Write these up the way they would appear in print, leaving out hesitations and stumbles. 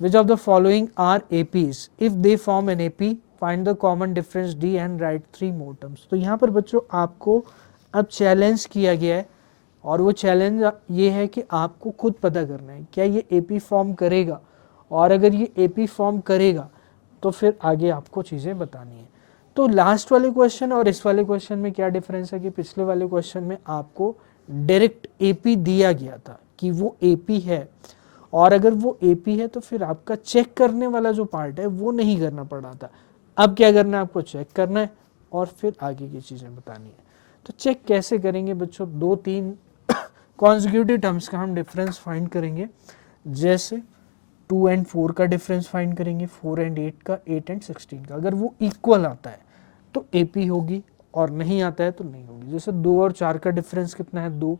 Which of the following are APs, if they form an AP find the common difference D and write 3 more terms. तो यहाँ पर बच्चों आपको अब challenge किया गया है, और वो चैलेंज ये है कि आपको खुद पता करना है क्या ये एपी फॉर्म करेगा, और अगर ये एपी फॉर्म करेगा तो फिर आगे आपको चीज़ें बतानी है। तो लास्ट वाले क्वेश्चन और इस वाले क्वेश्चन में क्या डिफरेंस है कि पिछले वाले क्वेश्चन में आपको डायरेक्ट एपी दिया गया था कि वो एपी है, और अगर वो एपी है तो फिर आपका चेक करने वाला जो पार्ट है वो नहीं करना पड़ा था। अब क्या करना है, आपको चेक करना है और फिर आगे की चीज़ें बतानी है। तो चेक कैसे करेंगे बच्चों, 2-3 कॉन्जिक्यूटिव टर्म्स का हम डिफरेंस फाइंड करेंगे, जैसे 2 एंड 4 का डिफरेंस फाइंड करेंगे, 4 एंड 8 का, 8 एंड 16 का। अगर वो इक्वल आता है तो एपी होगी, और नहीं आता है तो नहीं होगी। जैसे 2 और 4 का डिफरेंस कितना है, 2,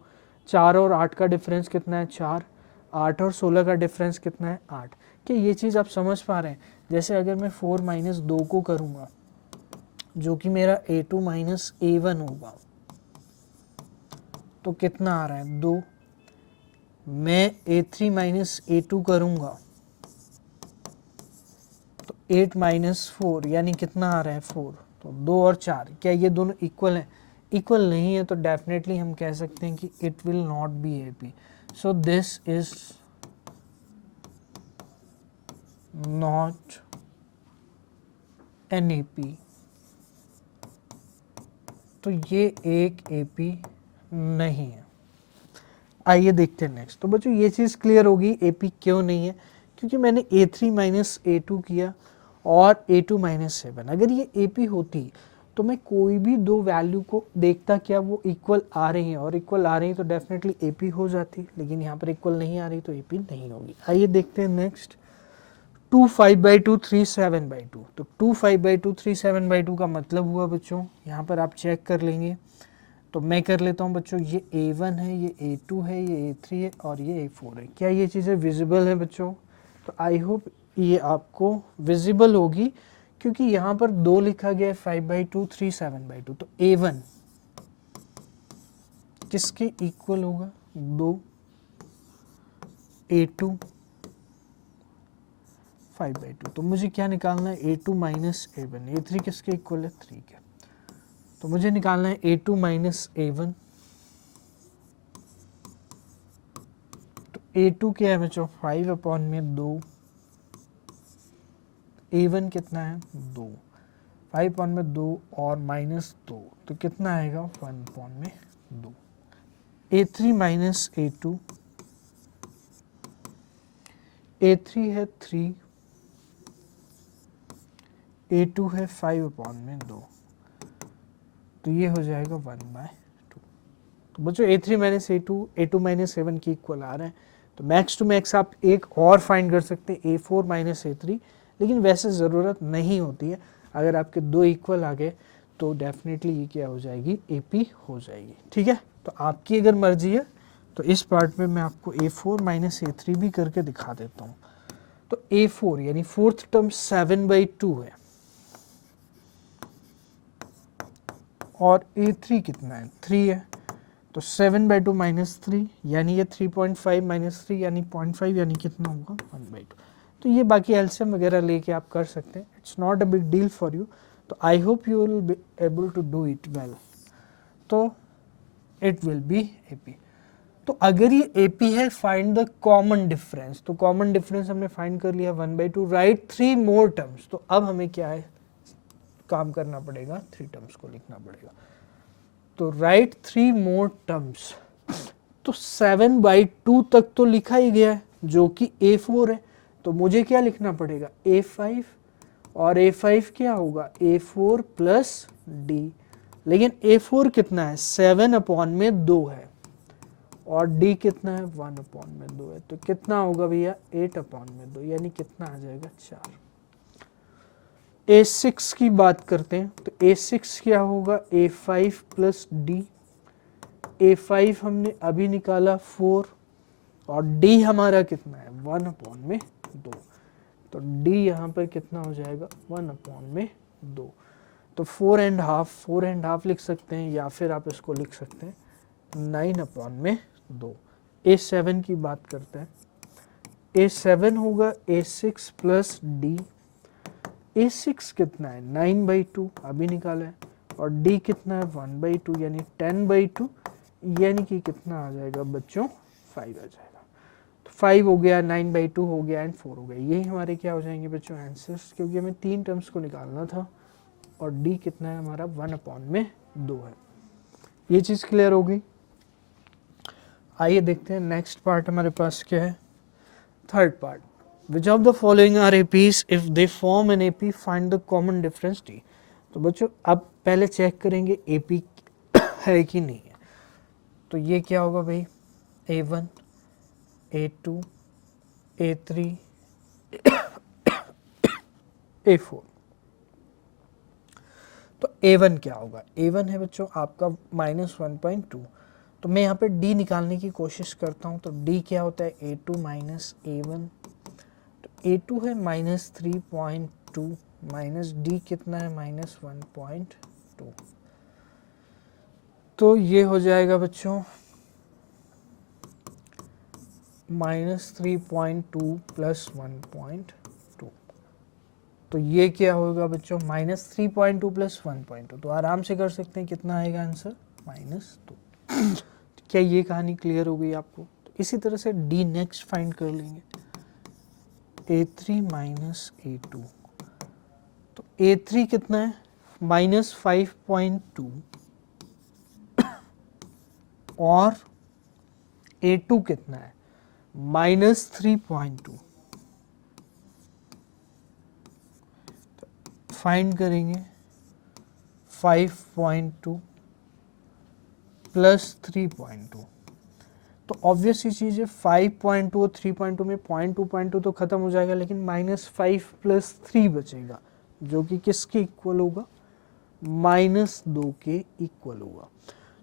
4 और 8 का डिफरेंस कितना है, 4, 8 और 16 का डिफरेंस कितना है, 8। क्या ये चीज़ आप समझ पा रहे हैं? जैसे अगर मैं 4 माइनस 2 को करूँगा जो कि मेरा a2 माइनस a1 होगा, तो कितना आ रहा है, 2। मैं a3 माइनस a2 करूँगा तो 8 माइनस 4 यानी कितना आ रहा है, 4। तो 2 और 4 क्या ये दोनों इक्वल हैं? इक्वल नहीं है, तो डेफिनेटली हम कह सकते हैं कि it will not be AP. So this is not an AP. तो ये एक एपी नहीं है। आइए देखते हैं नेक्स्ट। तो बच्चों ये चीज़ क्लियर होगी एपी क्यों नहीं है, क्योंकि मैंने a3 माइनस a2 किया और a2 माइनस 7। अगर ये एपी होती तो मैं कोई भी दो वैल्यू को देखता क्या वो इक्वल आ रही हैं, और इक्वल आ रही हैं तो डेफिनेटली एपी हो जाती, लेकिन यहाँ पर इक्वल नहीं आ रही तो एपी नहीं होगी। आइए देखते हैं नेक्स्ट। 2 5/2 3 7/2। तो 2 5/2 3 7/2 का मतलब हुआ बच्चों, यहाँ पर आप चेक कर लेंगे। तो मैं कर लेता हूँ बच्चों, ये a1 है, ये a2 है, ये a3 है और ये a4 है। क्या ये चीज़ें विजिबल हैं बच्चों? तो आई होप ये आपको विजिबल होगी, क्योंकि यहाँ पर 2 लिखा गया है, 5/2 3 7/2। तो a1 किसके इक्वल होगा, 2, a2 5/2। तो मुझे क्या निकालना है, a2 माइनस a1। a3 किसके इक्वल है, 3 के। तो मुझे निकालना है a2 माइनस a1। तो a2 क्या है बच्चों, 5/2। a1 कितना है, 2। 5/2 और माइनस 2 तो कितना आएगा, 1/2। a3 माइनस a2, a3 है 3, a2 है 5/2, तो ये हो जाएगा 1/2। तो बच्चों a3 माइनस a2 माइनस 7 की इक्वल आ रहे हैं। तो मैक्स टू मैक्स आप एक और फाइंड कर सकते हैं, a4 माइनस a3, लेकिन वैसे ज़रूरत नहीं होती है। अगर आपके दो इक्वल आ गए तो डेफिनेटली ये क्या हो जाएगी, एपी हो जाएगी। ठीक है, तो आपकी अगर मर्जी है तो इस पार्ट में मैं आपको a4 माइनस a3 भी करके दिखा देता हूँ। तो a4 यानी फोर्थ टर्म 7/2 है, और a3 कितना है, 3 है। तो 7/2 माइनस 3 यानी ये 3.5 माइनस 3 यानी 0.5, यानी कितना होगा, 1/2। तो ये बाकी एलसीएम वगैरह लेके आप कर सकते हैं, it's not a big deal for you. तो I hope you will be able to do it well. तो इट विल बी एपी। तो अगर ये एपी है, फाइंड द कॉमन डिफरेंस। तो कॉमन डिफरेंस हमने फाइंड कर लिया 1/2, राइट 3 मोर टर्म्स। तो अब हमें क्या है, काम करना पड़ेगा, 3 टर्म्स को लिखना पड़ेगा। तो राइट 3 मोर टर्म्स। तो 7/2 तक तो लिखा ही गया है जो कि a4 है, तो मुझे क्या लिखना पड़ेगा, a5, और a5 क्या होगा, a4 प्लस d। लेकिन a4 कितना है, 7/2 है, और d कितना है, 1/2 है। तो कितना होगा भैया, 8/2, यानी कितना आ जाएगा, 4। a6 की बात करते हैं, तो a6 क्या होगा, a5 प्लस d। a5 हमने अभी निकाला 4, और d हमारा कितना है, 1/2। तो d यहाँ पर कितना हो जाएगा, 1/2। तो 4.5 लिख सकते हैं, या फिर आप इसको लिख सकते हैं 9/2। a7 की बात करते हैं, A7 होगा A6 प्लस D। A6 कितना है 9/2 अभी निकाला है, और D कितना है 1/2 यानी 10/2, यानी कि कितना आ जाएगा बच्चों 5 आ जाएगा। तो 5 हो गया, 9/2 हो गया एंड 4 हो गया। यही हमारे क्या हो जाएंगे बच्चों आंसर्स, क्योंकि हमें 3 टर्म्स को निकालना था और D कितना है हमारा 1/2 है। ये चीज़ क्लियर हो गई। आइए देखते हैं नेक्स्ट पार्ट हमारे पास क्या है, third part. Which of the following are APs, if they form an AP find the common difference D. तो बच्चों अब पहले चेक करेंगे एपी है कि नहीं है। तो ये क्या होगा भाई, A1 A2 A3 A4। तो A1 क्या होगा, A1 है बच्चों आपका -1.2। तो मैं यहाँ पे D निकालने की कोशिश करता हूँ। तो D क्या होता है A2 माइनस A1। तो A2 है -3.2 माइनस D कितना है -1.2। तो ये हो जाएगा बच्चों -3.2 प्लस 1.2। तो ये क्या होगा बच्चों -3.2 प्लस 1.2। तो आराम से कर सकते हैं, कितना आएगा आंसर -2। क्या ये कहानी क्लियर हो गई आपको। तो इसी तरह से D नेक्स्ट फाइंड कर लेंगे, A3 माइनस A2। तो A3 कितना है -5.2 और A2 कितना है -3.2। फाइंड करेंगे 5.2 प्लस 3.2। तो ऑब्वियस ही चीज़ है 5.2 और 3.2 में 0.2 तो खत्म हो जाएगा, लेकिन -5 प्लस 3 बचेगा, जो कि किसके इक्वल होगा -2 के इक्वल होगा।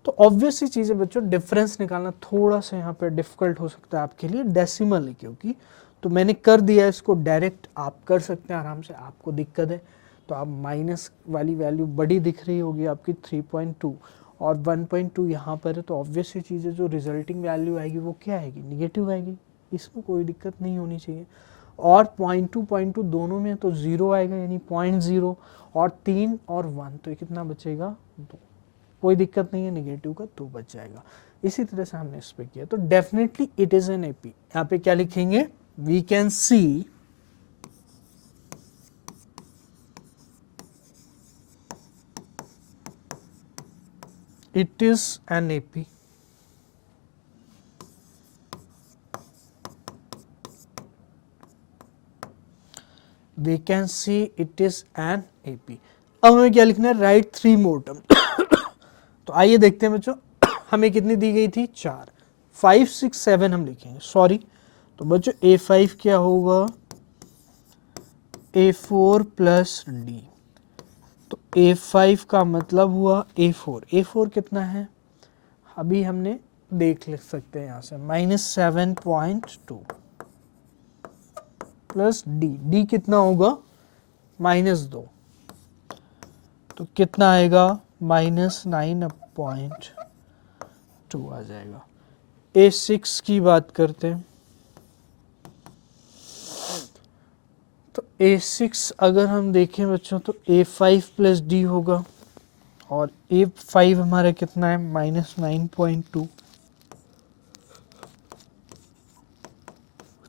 तो ऑब्वियस ही चीज़ है बच्चों, डिफरेंस निकालना थोड़ा सा यहाँ पे डिफिकल्ट हो सकता है आपके लिए, डेसिमल है क्योंकि। तो मैंने कर दिया इसको डायरेक्ट, आप कर सकते हैं आराम से। आपको दिक्कत है तो आप माइनस वाली वैल्यू बड़ी दिख रही होगी आपकी 3.2 और 1.2 यहाँ पर है, तो ऑब्वियस ही चीज़ है जो रिजल्टिंग वैल्यू आएगी वो क्या आएगी, निगेटिव आएगी। इसमें कोई दिक्कत नहीं होनी चाहिए। और 0.2 दोनों में तो 0 आएगा, यानी 0.0, और 3 और 1 तो कितना बचेगा 2। कोई दिक्कत नहीं है, निगेटिव का 2 बच जाएगा। इसी तरह से हमने इस पे किया। तो definitely it is an AP. यहाँ पे क्या लिखेंगे, we can see it is an AP। We can see it is an AP। अब हमें क्या लिखना है, राइट 3 मोर टर्म। तो आइए देखते हैं बच्चों, हमें कितनी दी गई थी 4, 5 6 7 हम लिखेंगे, सॉरी। तो बच्चों A5 क्या होगा A4 प्लस D। तो A5 का मतलब हुआ A4। A4 कितना है अभी हमने देख लिख सकते हैं यहाँ से, -7.2 प्लस D कितना होगा -2। तो कितना आएगा -9.2 आ जाएगा। A6 की बात करते हैं। तो A6 अगर हम देखें बच्चों तो A5 प्लस D होगा, और A5 हमारा कितना है -9.2।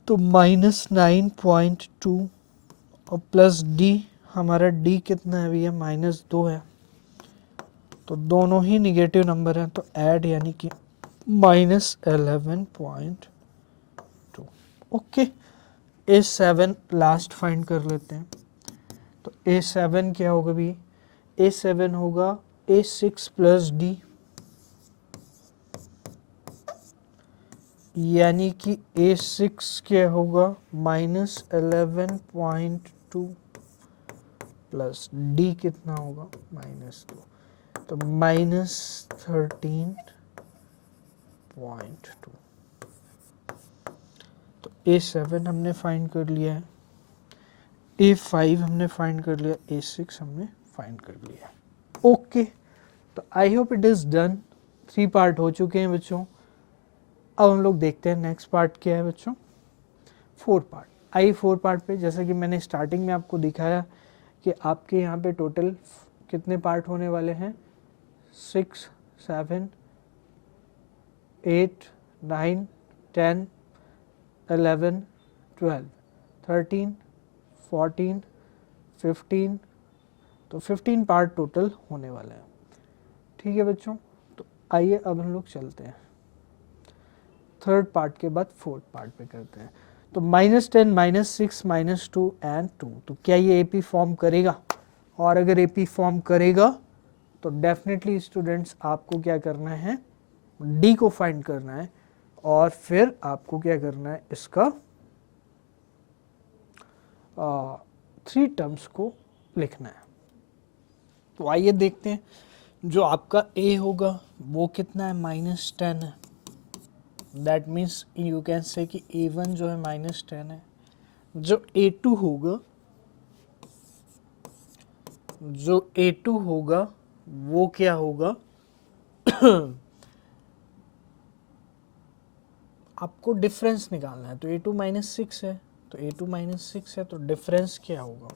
तो -9.2 और प्लस D, हमारा D कितना है भैया -2 है। तो दोनों ही निगेटिव नंबर हैं, तो ऐड यानी कि -11.2। ओके, A7 लास्ट फाइंड कर लेते हैं। तो A7 क्या होगा भी, A7 होगा A6 प्लस D, यानी कि A6 क्या होगा -11.2 प्लस D कितना होगा -2, तो -13.2। तो A7 हमने फाइंड कर लिया है, A5 हमने फाइंड कर लिया, A6 हमने फाइंड कर लिया। ओके, तो I hope it is done. 3 part हो चुके हैं बच्चों। अब हम लोग देखते हैं नेक्स्ट पार्ट क्या है बच्चों। 4 पार्ट। आइए 4 पार्ट पे, जैसा कि मैंने स्टार्टिंग में आपको दिखाया कि आपके यहाँ पे टोटल कितने पार्ट होने वाले हैं, 6, 7, 8, 9, 10, 11, 12, 13, 14, 15, तो 15 पार्ट टोटल होने वाले हैं। ठीक है बच्चों, तो आइए अब हम लोग चलते हैं थर्ड पार्ट के बाद फोर्थ पार्ट पे करते हैं। तो -10, -6, -2 एंड 2, तो क्या ये एपी फॉर्म करेगा? और अगर एपी फॉर्म करेगा तो डेफिनेटली स्टूडेंट्स आपको क्या करना है, डी को फाइंड करना है और फिर आपको क्या करना है, इसका 3 टर्म्स को लिखना है। तो आइए देखते हैं, जो आपका ए होगा वो कितना है, -10 है। That means you can say कि A1 जो है -10 है। जो A2 होगा, जो A2 होगा वो क्या होगा आपको डिफरेंस निकालना है। तो A2 -6 है, तो A2 -6 है, तो डिफरेंस क्या होगा,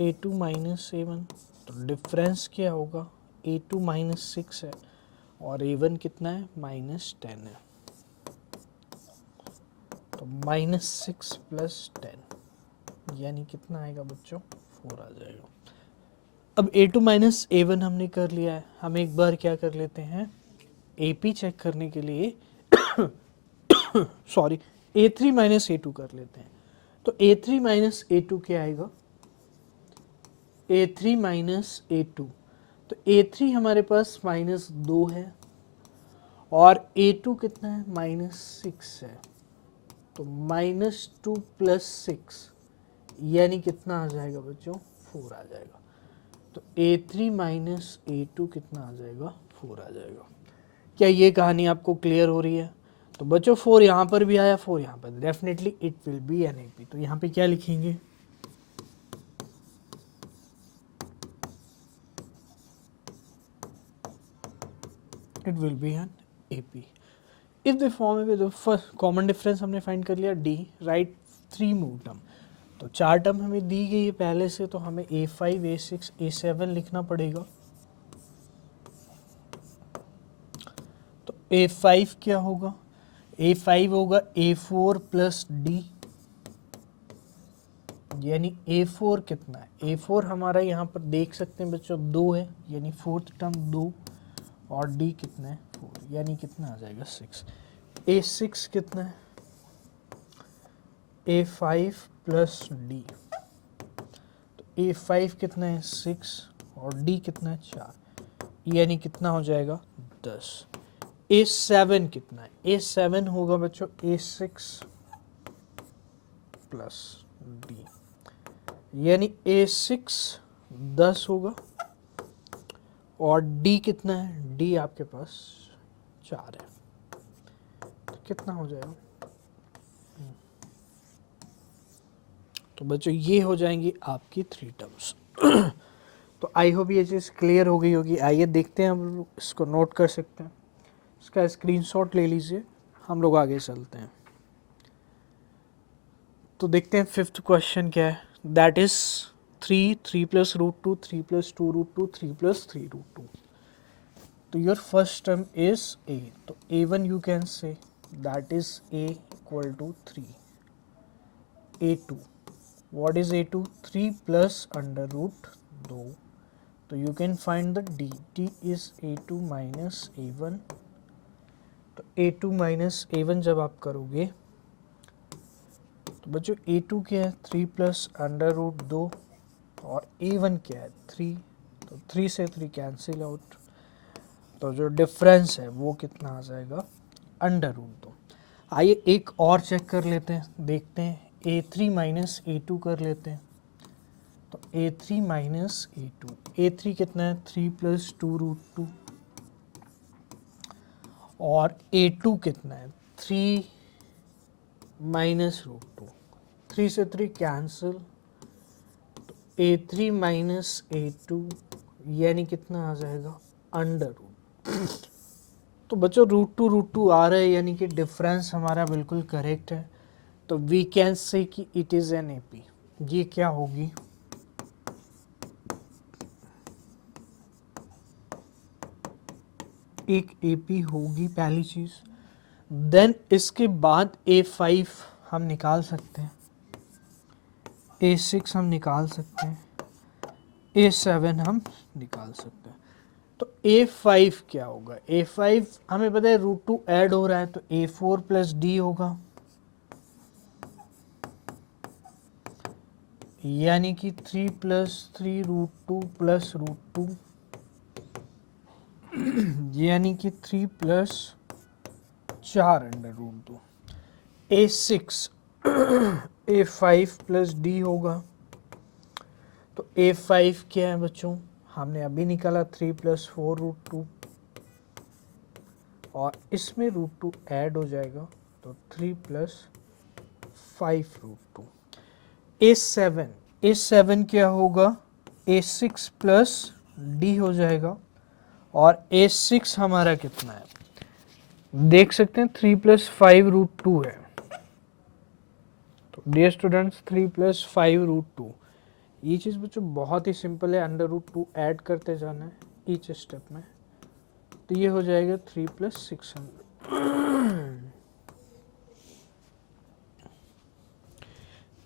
A2 -A1, तो डिफरेंस क्या होगा, A2 -6 है और A1 कितना है, -10 है। तो -6 + 10 यानी कितना आएगा बच्चों, 4 आ जाएगा। अब A2 -A1 हमने कर लिया है, हम एक बार क्या कर लेते हैं, AP चेक करने के लिए सॉरी A3 -A2 कर लेते हैं। तो A3 -A2 क्या आएगा, A3 -A2, तो A3 हमारे पास -2 है और A2 कितना है, -6 है। तो -2 + 6 यानी कितना आ जाएगा बच्चों, 4 आ जाएगा। तो A3 -A2 कितना आ जाएगा, 4 आ जाएगा। क्या ये कहानी आपको क्लियर हो रही है? तो बच्चों 4 यहाँ पर भी आया, 4 यहाँ पर, definitely it will be an AP। तो यहाँ पे क्या लिखेंगे, it will be an AP। If the form में फर्स्ट कॉमन डिफरेंस हमने फाइंड कर लिया, D, राइट 3 मूव टर्म। तो 4 टर्म हमें दी गई है पहले से, तो हमें A5, A6, A7 लिखना पड़ेगा। तो A5 क्या होगा, A5 होगा A4 + D, यानी A4 कितना है, A4 हमारा यहाँ पर देख सकते हैं बच्चों 2 है, यानी फोर्थ टर्म 2, और D कितना है, 4, यानी कितना आ जाएगा, 6। A6 कितना है, A5 + D, तो A5 कितना है, 6, और D कितना है, 4, यानी कितना हो जाएगा, 10। A7 कितना है, A7 होगा बच्चों A6 + D, यानी A6 10 होगा और D कितना है, D आपके पास 4 है। तो कितना हो जाएगा, तो बच्चों ये हो जाएंगी आपकी 3 टर्म्स। तो आई होप ये चीज़ क्लियर हो गई होगी। आइए देखते हैं, हम लोग इसको नोट कर सकते हैं, इसका स्क्रीनशॉट ले लीजिए, हम लोग आगे चलते हैं। तो देखते हैं फिफ्थ क्वेश्चन क्या है, दैट इज 3, 3 + √2, 3 + 2 √2, 3 + 3 √2। तो your first term is A, तो A1 you can say that is A = 3। A2, what is A2, 3 + √2, तो you can find the D, D is A2 - A1। तो A2 - A1 जब आप करोगे तो बच्चों A2 क्या है, 3 + √2, और A1 क्या है, 3, तो 3 से 3 कैंसिल आउट, तो जो डिफरेंस है वो कितना आ जाएगा, √2। आइए एक और चेक कर लेते हैं, देखते हैं A3 - A2 कर लेते हैं। तो A3 - A2, A3 कितना है, 3 + 2 √2, और A2 कितना है, 3 - √2, 3 से 3 कैंसिल, तो A3 - A2 यानी कितना आ जाएगा, √2। तो बच्चों रूट टू आ रहा है, यानी कि डिफरेंस हमारा बिल्कुल करेक्ट है। तो वी कैन से कि इट इज एन एपी। ये क्या होगी, एक एपी होगी पहली चीज। देन इसके बाद A5 हम निकाल सकते हैं, A6 हम निकाल सकते हैं, A7 हम निकाल सकते हैं। तो A5 क्या होगा, A5 हमें पता है रूट टू ऐड हो रहा है, तो A4 प्लस डी होगा, यानी कि 3 plus 3 root two plus root two, यानी कि 3 plus 4 under root 2। A6 A5 plus D होगा। तो A5 क्या है बच्चों, हमने अभी निकाला 3 प्लस 4 रूट 2, और इसमें रूट 2 ऐड हो जाएगा, तो 3 प्लस 5 रूट 2। A7 क्या होगा, A6 प्लस डी हो जाएगा, और A6 हमारा कितना है, देख सकते हैं 3 प्लस 5 रूट 2 है। तो डियर स्टूडेंट्स 3 प्लस 5 रूट 2, ये चीज़ बच्चों बहुत ही सिंपल है, अंडर रूट 2 ऐड करते जाना है ईच स्टेप में। तो ये हो जाएगा 3 प्लस 600।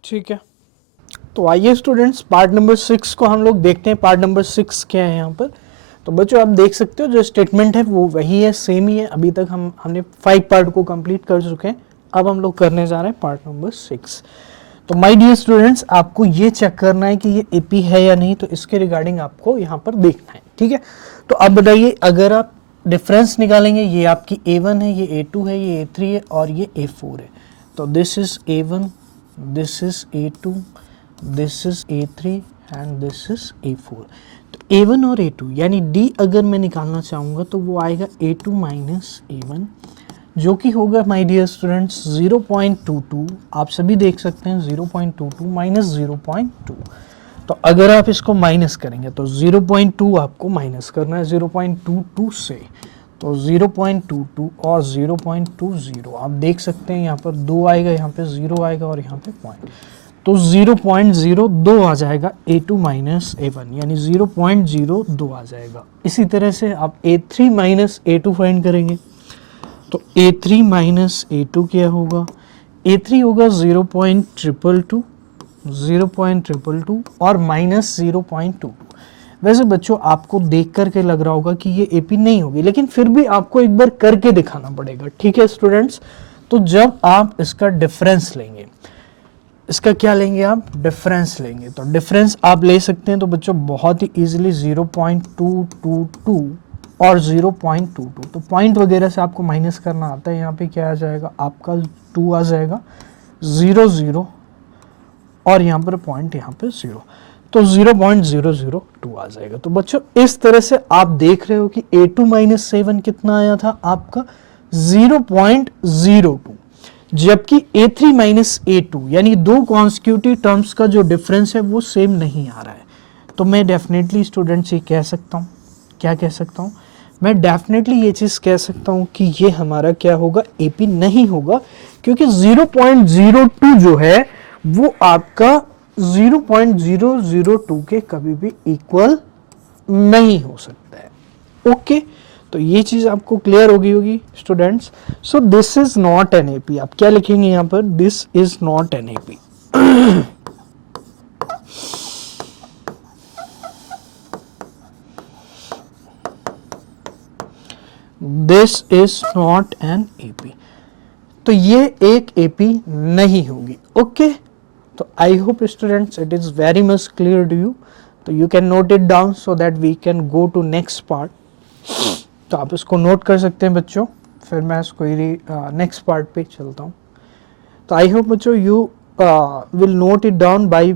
ठीक है, तो आइए स्टूडेंट्स पार्ट नंबर 6 को हम लोग देखते हैं। पार्ट नंबर 6 क्या है यहाँ पर। तो बच्चों आप देख सकते हो जो स्टेटमेंट है वो वही है, सेम ही है। अभी तक हमने 5 पार्ट को कंप्लीट कर चुके हैं, अब हम लोग करने जा रहे हैं पार्ट नंबर 6। तो माय डियर स्टूडेंट्स, आपको ये चेक करना है कि ये एपी है या नहीं, तो इसके रिगार्डिंग आपको यहाँ पर देखना है। ठीक है, तो अब बताइए, अगर आप डिफरेंस निकालेंगे, ये आपकी A1 है, ये A2 है, ये A3 है और ये A4 है। तो this is A1, this is A2, this is A3 and this is A4। तो A1 और A2 यानी D अगर मैं निकालना चाहूँगा तो वो आएगा A2 माइनस A1, जो कि होगा माय डियर स्टूडेंट्स 0.22। आप सभी देख सकते हैं 0.22 माइनस 0.2। तो अगर आप इसको माइनस करेंगे तो 0.2 आपको माइनस करना है 0.22 से। तो 0.22 और 0.20 आप देख सकते हैं, यहाँ पर 2 आएगा, यहाँ पे 0 आएगा और यहाँ पे पॉइंट। तो 0.02 आ जाएगा A2 माइनस A1, यानी 0.02 आ जाएगा। इसी तरह से आप A3 माइनस A2 फाइंड करेंगे। तो A3 माइनस A2 क्या होगा, A3 होगा 0.222 और माइनस 0.22। वैसे बच्चों आपको देख करके लग रहा होगा कि ये AP नहीं होगी, लेकिन फिर भी आपको एक बार करके दिखाना पड़ेगा। ठीक है स्टूडेंट्स, तो जब आप इसका डिफरेंस लेंगे, इसका क्या लेंगे आप, डिफरेंस लेंगे, तो डिफरेंस आप ले सकते हैं। तो बच्चों बहुत ही इजीली 0.222 और 0.22, तो पॉइंट वगैरह से आपको माइनस करना आता है। यहाँ पे क्या आ जाएगा आपका 2 आ जाएगा, 0 0 और यहाँ पर पॉइंट यहाँ पे 0, तो 0.002 आ जाएगा। तो बच्चों इस तरह से आप देख रहे हो कि A2 माइनस 7 कितना आया था आपका 0.02, जबकि A3 माइनस A2 यानी दो कॉन्स्टिट्यूटिव टर्म्स का जो डिफरेंस है वो सेम नहीं आ रहा है। तो मैं डेफिनेटली स्टूडेंट्स ये कह सकता हूँ, क्या कह सकता हूँ, मैं डेफिनेटली ये चीज़ कह सकता हूँ कि ये हमारा क्या होगा, AP नहीं होगा, क्योंकि 0.02 जो है वो आपका 0.002 के कभी भी इक्वल नहीं हो सकता है। ओके, तो ये चीज आपको क्लियर होगी होगी students. So this is not an AP. आप क्या लिखेंगे यहाँ पर, this is not an AP. This is not an AP, तो ये एक एपी नहीं होगी। ओके, तो I hope students it is very much clear to you. तो you can note it down so that we can go to next part. तो आप इसको नोट कर सकते हैं बच्चों, फिर मैं इसको नेक्स्ट पार्ट पे चलता हूँ। तो आई होप बच्चों you will note it down by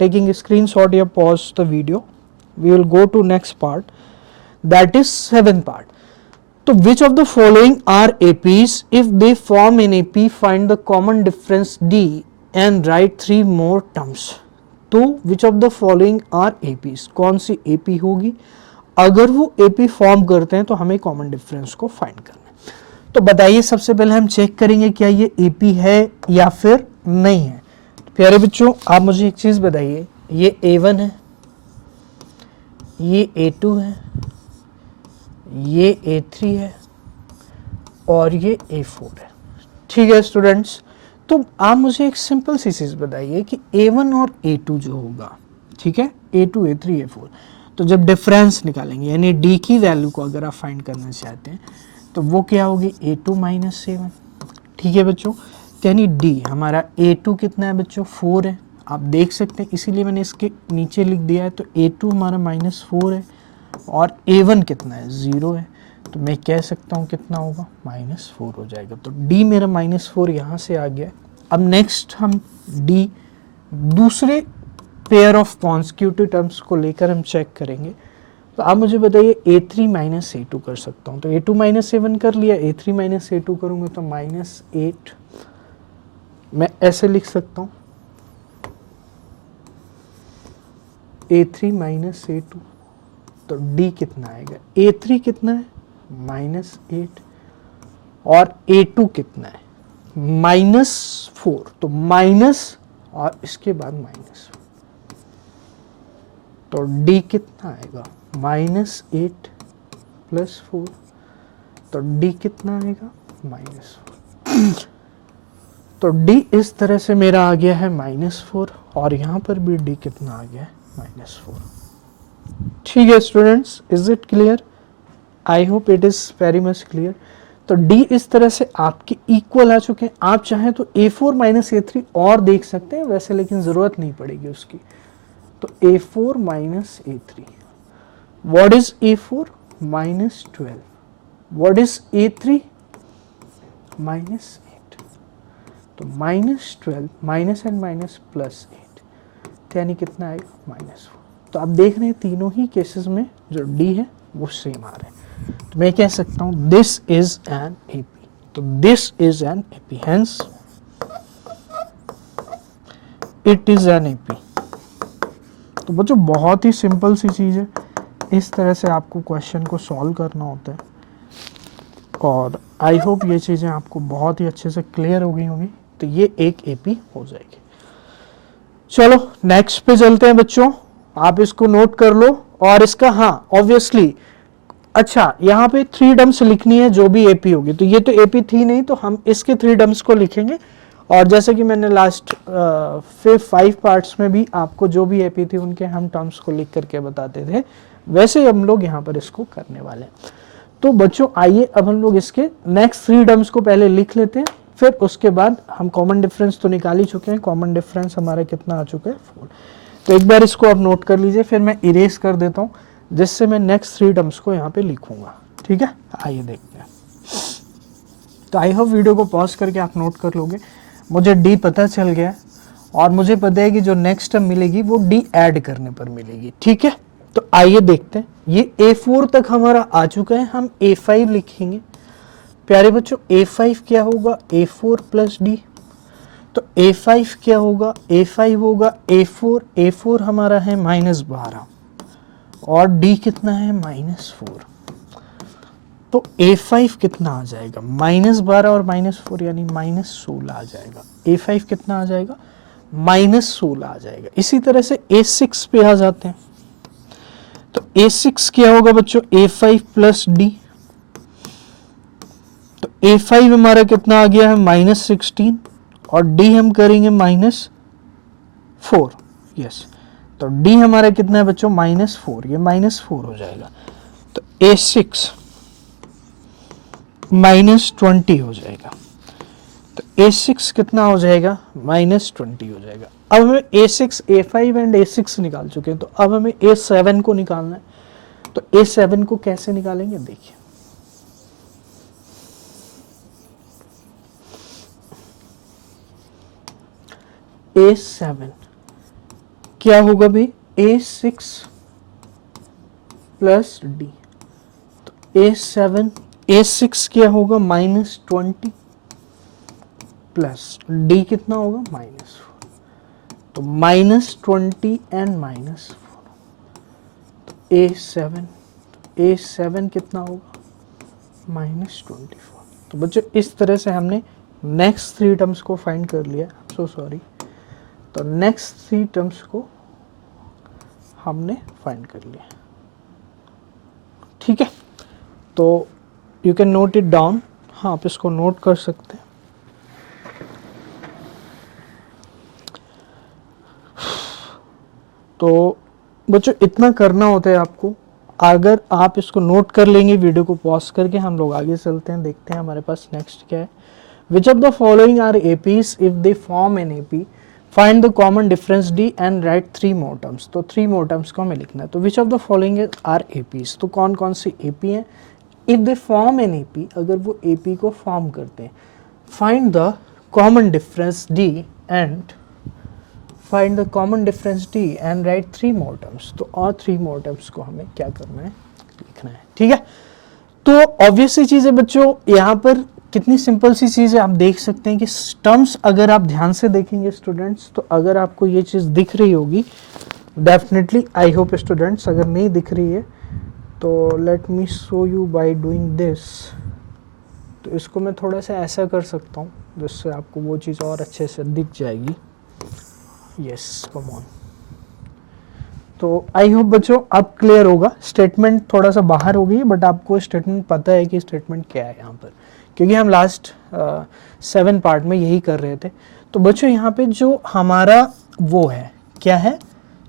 taking screenshot या pause the video. We will go to next part, that is 7th part. तो which of the following are APs? If they form an AP, find the common difference D and write 3 more terms. तो which of the following are APs? कौन सी AP होगी अगर वो AP form करते हैं तो हमें कॉमन डिफरेंस को फाइंड करना है। तो बताइए सबसे पहले हम चेक करेंगे क्या ये AP है या फिर नहीं है। प्यारे बच्चों आप मुझे एक चीज बताइए, ये A1 है, ये A2 है, ये A3 है और ये A4 है। ठीक है स्टूडेंट्स, तो आप मुझे एक सिंपल सी चीज बताइए कि A1 और A2 जो होगा, ठीक है, A2 A3 A4, तो जब डिफरेंस निकालेंगे यानी D की वैल्यू को अगर आप फाइंड करना चाहते हैं तो वो क्या होगी, A2 माइनस A1। ठीक है बच्चों, यानी D हमारा A2 कितना है बच्चों, 4 है, आप देख सकते हैं, इसीलिए मैंने इसके नीचे लिख दिया है। तो A2 हमारा -4 है और A1 कितना है, 0 है, तो मैं कह सकता हूँ कितना होगा, -4 हो जाएगा। तो D मेरा -4 यहाँ से आ गया। अब नेक्स्ट हम D दूसरे पेयर ऑफ कॉन्सिक्यूटिव टर्म्स को लेकर हम चेक करेंगे। तो आप मुझे बताइए A3 माइनस A2 कर सकता हूँ, तो A2 माइनस A1 कर लिया, A3 माइनस A2 करूँगा तो -8 मैं ऐसे लिख सकता हूँ, A3 माइनस A2, तो D कितना आएगा, A3 कितना है -8 और A2 कितना है -4, तो माइनस और इसके बाद माइनस, तो D कितना आएगा -8 + 4, तो D कितना आएगा -4। तो D इस तरह से मेरा आ गया है -4 और यहाँ पर भी D कितना आ गया है -4। ठीक है students, is it clear? I hope it is very much clear. तो D इस तरह से आपके इक्वल आ चुके हैं। आप चाहें तो A4 माइनस A3 और देख सकते हैं वैसे, लेकिन जरूरत नहीं पड़ेगी उसकी। तो A4 minus A3, what is A4 -12, what is A3 -8, तो -12 माइनस एंड माइनस +8, यानी कितना आएगा -4। तो आप देख रहे हैं तीनों ही केसेस में जो D है वो सेम आ रहा है। तो मैं कह सकता हूं दिस इज एन AP, तो this is an AP, hence it is an AP। तो बच्चों बहुत ही सिंपल सी चीज है, इस तरह से आपको क्वेश्चन को सॉल्व करना होता है और आई होप ये चीजें आपको बहुत ही अच्छे से क्लियर हो गई होंगी। तो ये एक AP हो जाएगी। चलो नेक्स्ट पे चलते हैं बच्चों, आप इसको नोट कर लो और इसका, हाँ ऑब्वियसली, अच्छा यहाँ पे 3 टर्म्स लिखनी है जो भी AP होगी। तो ये तो AP थी नहीं, तो हम इसके 3 टर्म्स को लिखेंगे और जैसे कि मैंने लास्ट 5 पार्ट्स में भी आपको जो भी AP थी उनके हम टर्म्स को लिख करके बताते थे, वैसे हम लोग यहाँ पर इसको करने वाले हैं। तो बच्चों आइए अब हम लोग इसके नेक्स्ट 3 टर्म्स को पहले लिख लेते हैं, फिर उसके बाद हम कॉमन डिफरेंस तो निकाल ही चुके हैं, कॉमन डिफरेंस हमारा कितना आ चुका है 4। तो एक बार इसको आप नोट कर लीजिए, फिर मैं इरेज कर देता हूँ जिससे मैं नेक्स्ट 3 टर्म्स को यहाँ पे लिखूंगा। ठीक है, आइए देखते हैं। तो आई होप वीडियो को पॉज करके आप नोट कर लोगे। मुझे D पता चल गया और मुझे पता है कि जो नेक्स्ट टर्म मिलेगी वो D ऐड करने पर मिलेगी। ठीक है, तो आइए देखते हैं। ये A4 तक हमारा आ चुका है, हम A5 लिखेंगे। प्यारे बच्चों A5 क्या होगा, A4 + D, तो A5 क्या होगा, A5 होगा A4, A4 हमारा है -12 और D कितना है -4, तो A5 कितना आ जाएगा, -12 और -4 यानी -16 आ जाएगा। A5 कितना आ जाएगा, -16 आ जाएगा। इसी तरह से A6 पे आ जाते हैं। तो A6 क्या होगा बच्चों, A5 + D, तो A5 हमारा कितना आ गया है -16 और D हम करेंगे -4, यस, तो D हमारा कितना है बच्चों -4, ये -4 हो जाएगा। तो A6 -20 हो जाएगा, तो A6 कितना हो जाएगा, -20 हो जाएगा। अब हमें A6, A5 एंड A6 निकाल चुके हैं, तो अब हमें A7 को निकालना है। तो A7 को कैसे निकालेंगे, देखिए A7 क्या होगा भाई, A6 + D, तो A6 क्या होगा -20 प्लस D कितना होगा -4, तो -20 एंड -4, तो A7 A7 कितना होगा, -24। तो बच्चों इस तरह से हमने नेक्स्ट 3 टर्म्स को फाइंड कर लिया। सो सॉरी, तो नेक्स्ट 3 टर्म्स को हमने फाइंड कर लिया, ठीक है। तो you can note it down, हाँ आप इसको नोट कर सकते हैं। तो बच्चों इतना करना होता है आपको, अगर आप इसको नोट कर लेंगे, वीडियो को पॉज करके हम लोग आगे चलते हैं, देखते हैं हमारे पास नेक्स्ट क्या है। Which of the following are APs if they form an AP, find the common difference D and write 3 more terms. तो 3 मोर टर्म्स को हमें लिखना है। तो which of the following are APs, तो कौन कौन सी एपी हैं। If they form an AP, अगर वो एपी को फॉर्म करते हैं, find the common difference D and find the common difference D and write 3 more terms. तो और 3 मोर टर्म्स को हमें क्या करना है, लिखना है, ठीक है। तो ऑब्वियस सी चीज है बच्चों, यहाँ पर कितनी सिंपल सी चीज है, आप देख सकते हैं कि टर्म्स अगर आप ध्यान से देखेंगे स्टूडेंट्स, तो अगर आपको ये चीज दिख रही होगी डेफिनेटली, आई होप स्टूडेंट्स, अगर नहीं दिख रही है तो let me show you by doing this. तो इसको मैं थोड़ा सा ऐसा कर सकता हूँ जिससे आपको वो चीज़ और अच्छे से दिख जाएगी। Yes, come on. तो आई होप बच्चों अब क्लियर होगा। स्टेटमेंट थोड़ा सा बाहर हो गई, बट आपको स्टेटमेंट पता है कि स्टेटमेंट क्या है यहाँ पर, क्योंकि हम लास्ट 7 पार्ट में यही कर रहे थे। तो बच्चों यहाँ पे जो हमारा वो है, क्या है,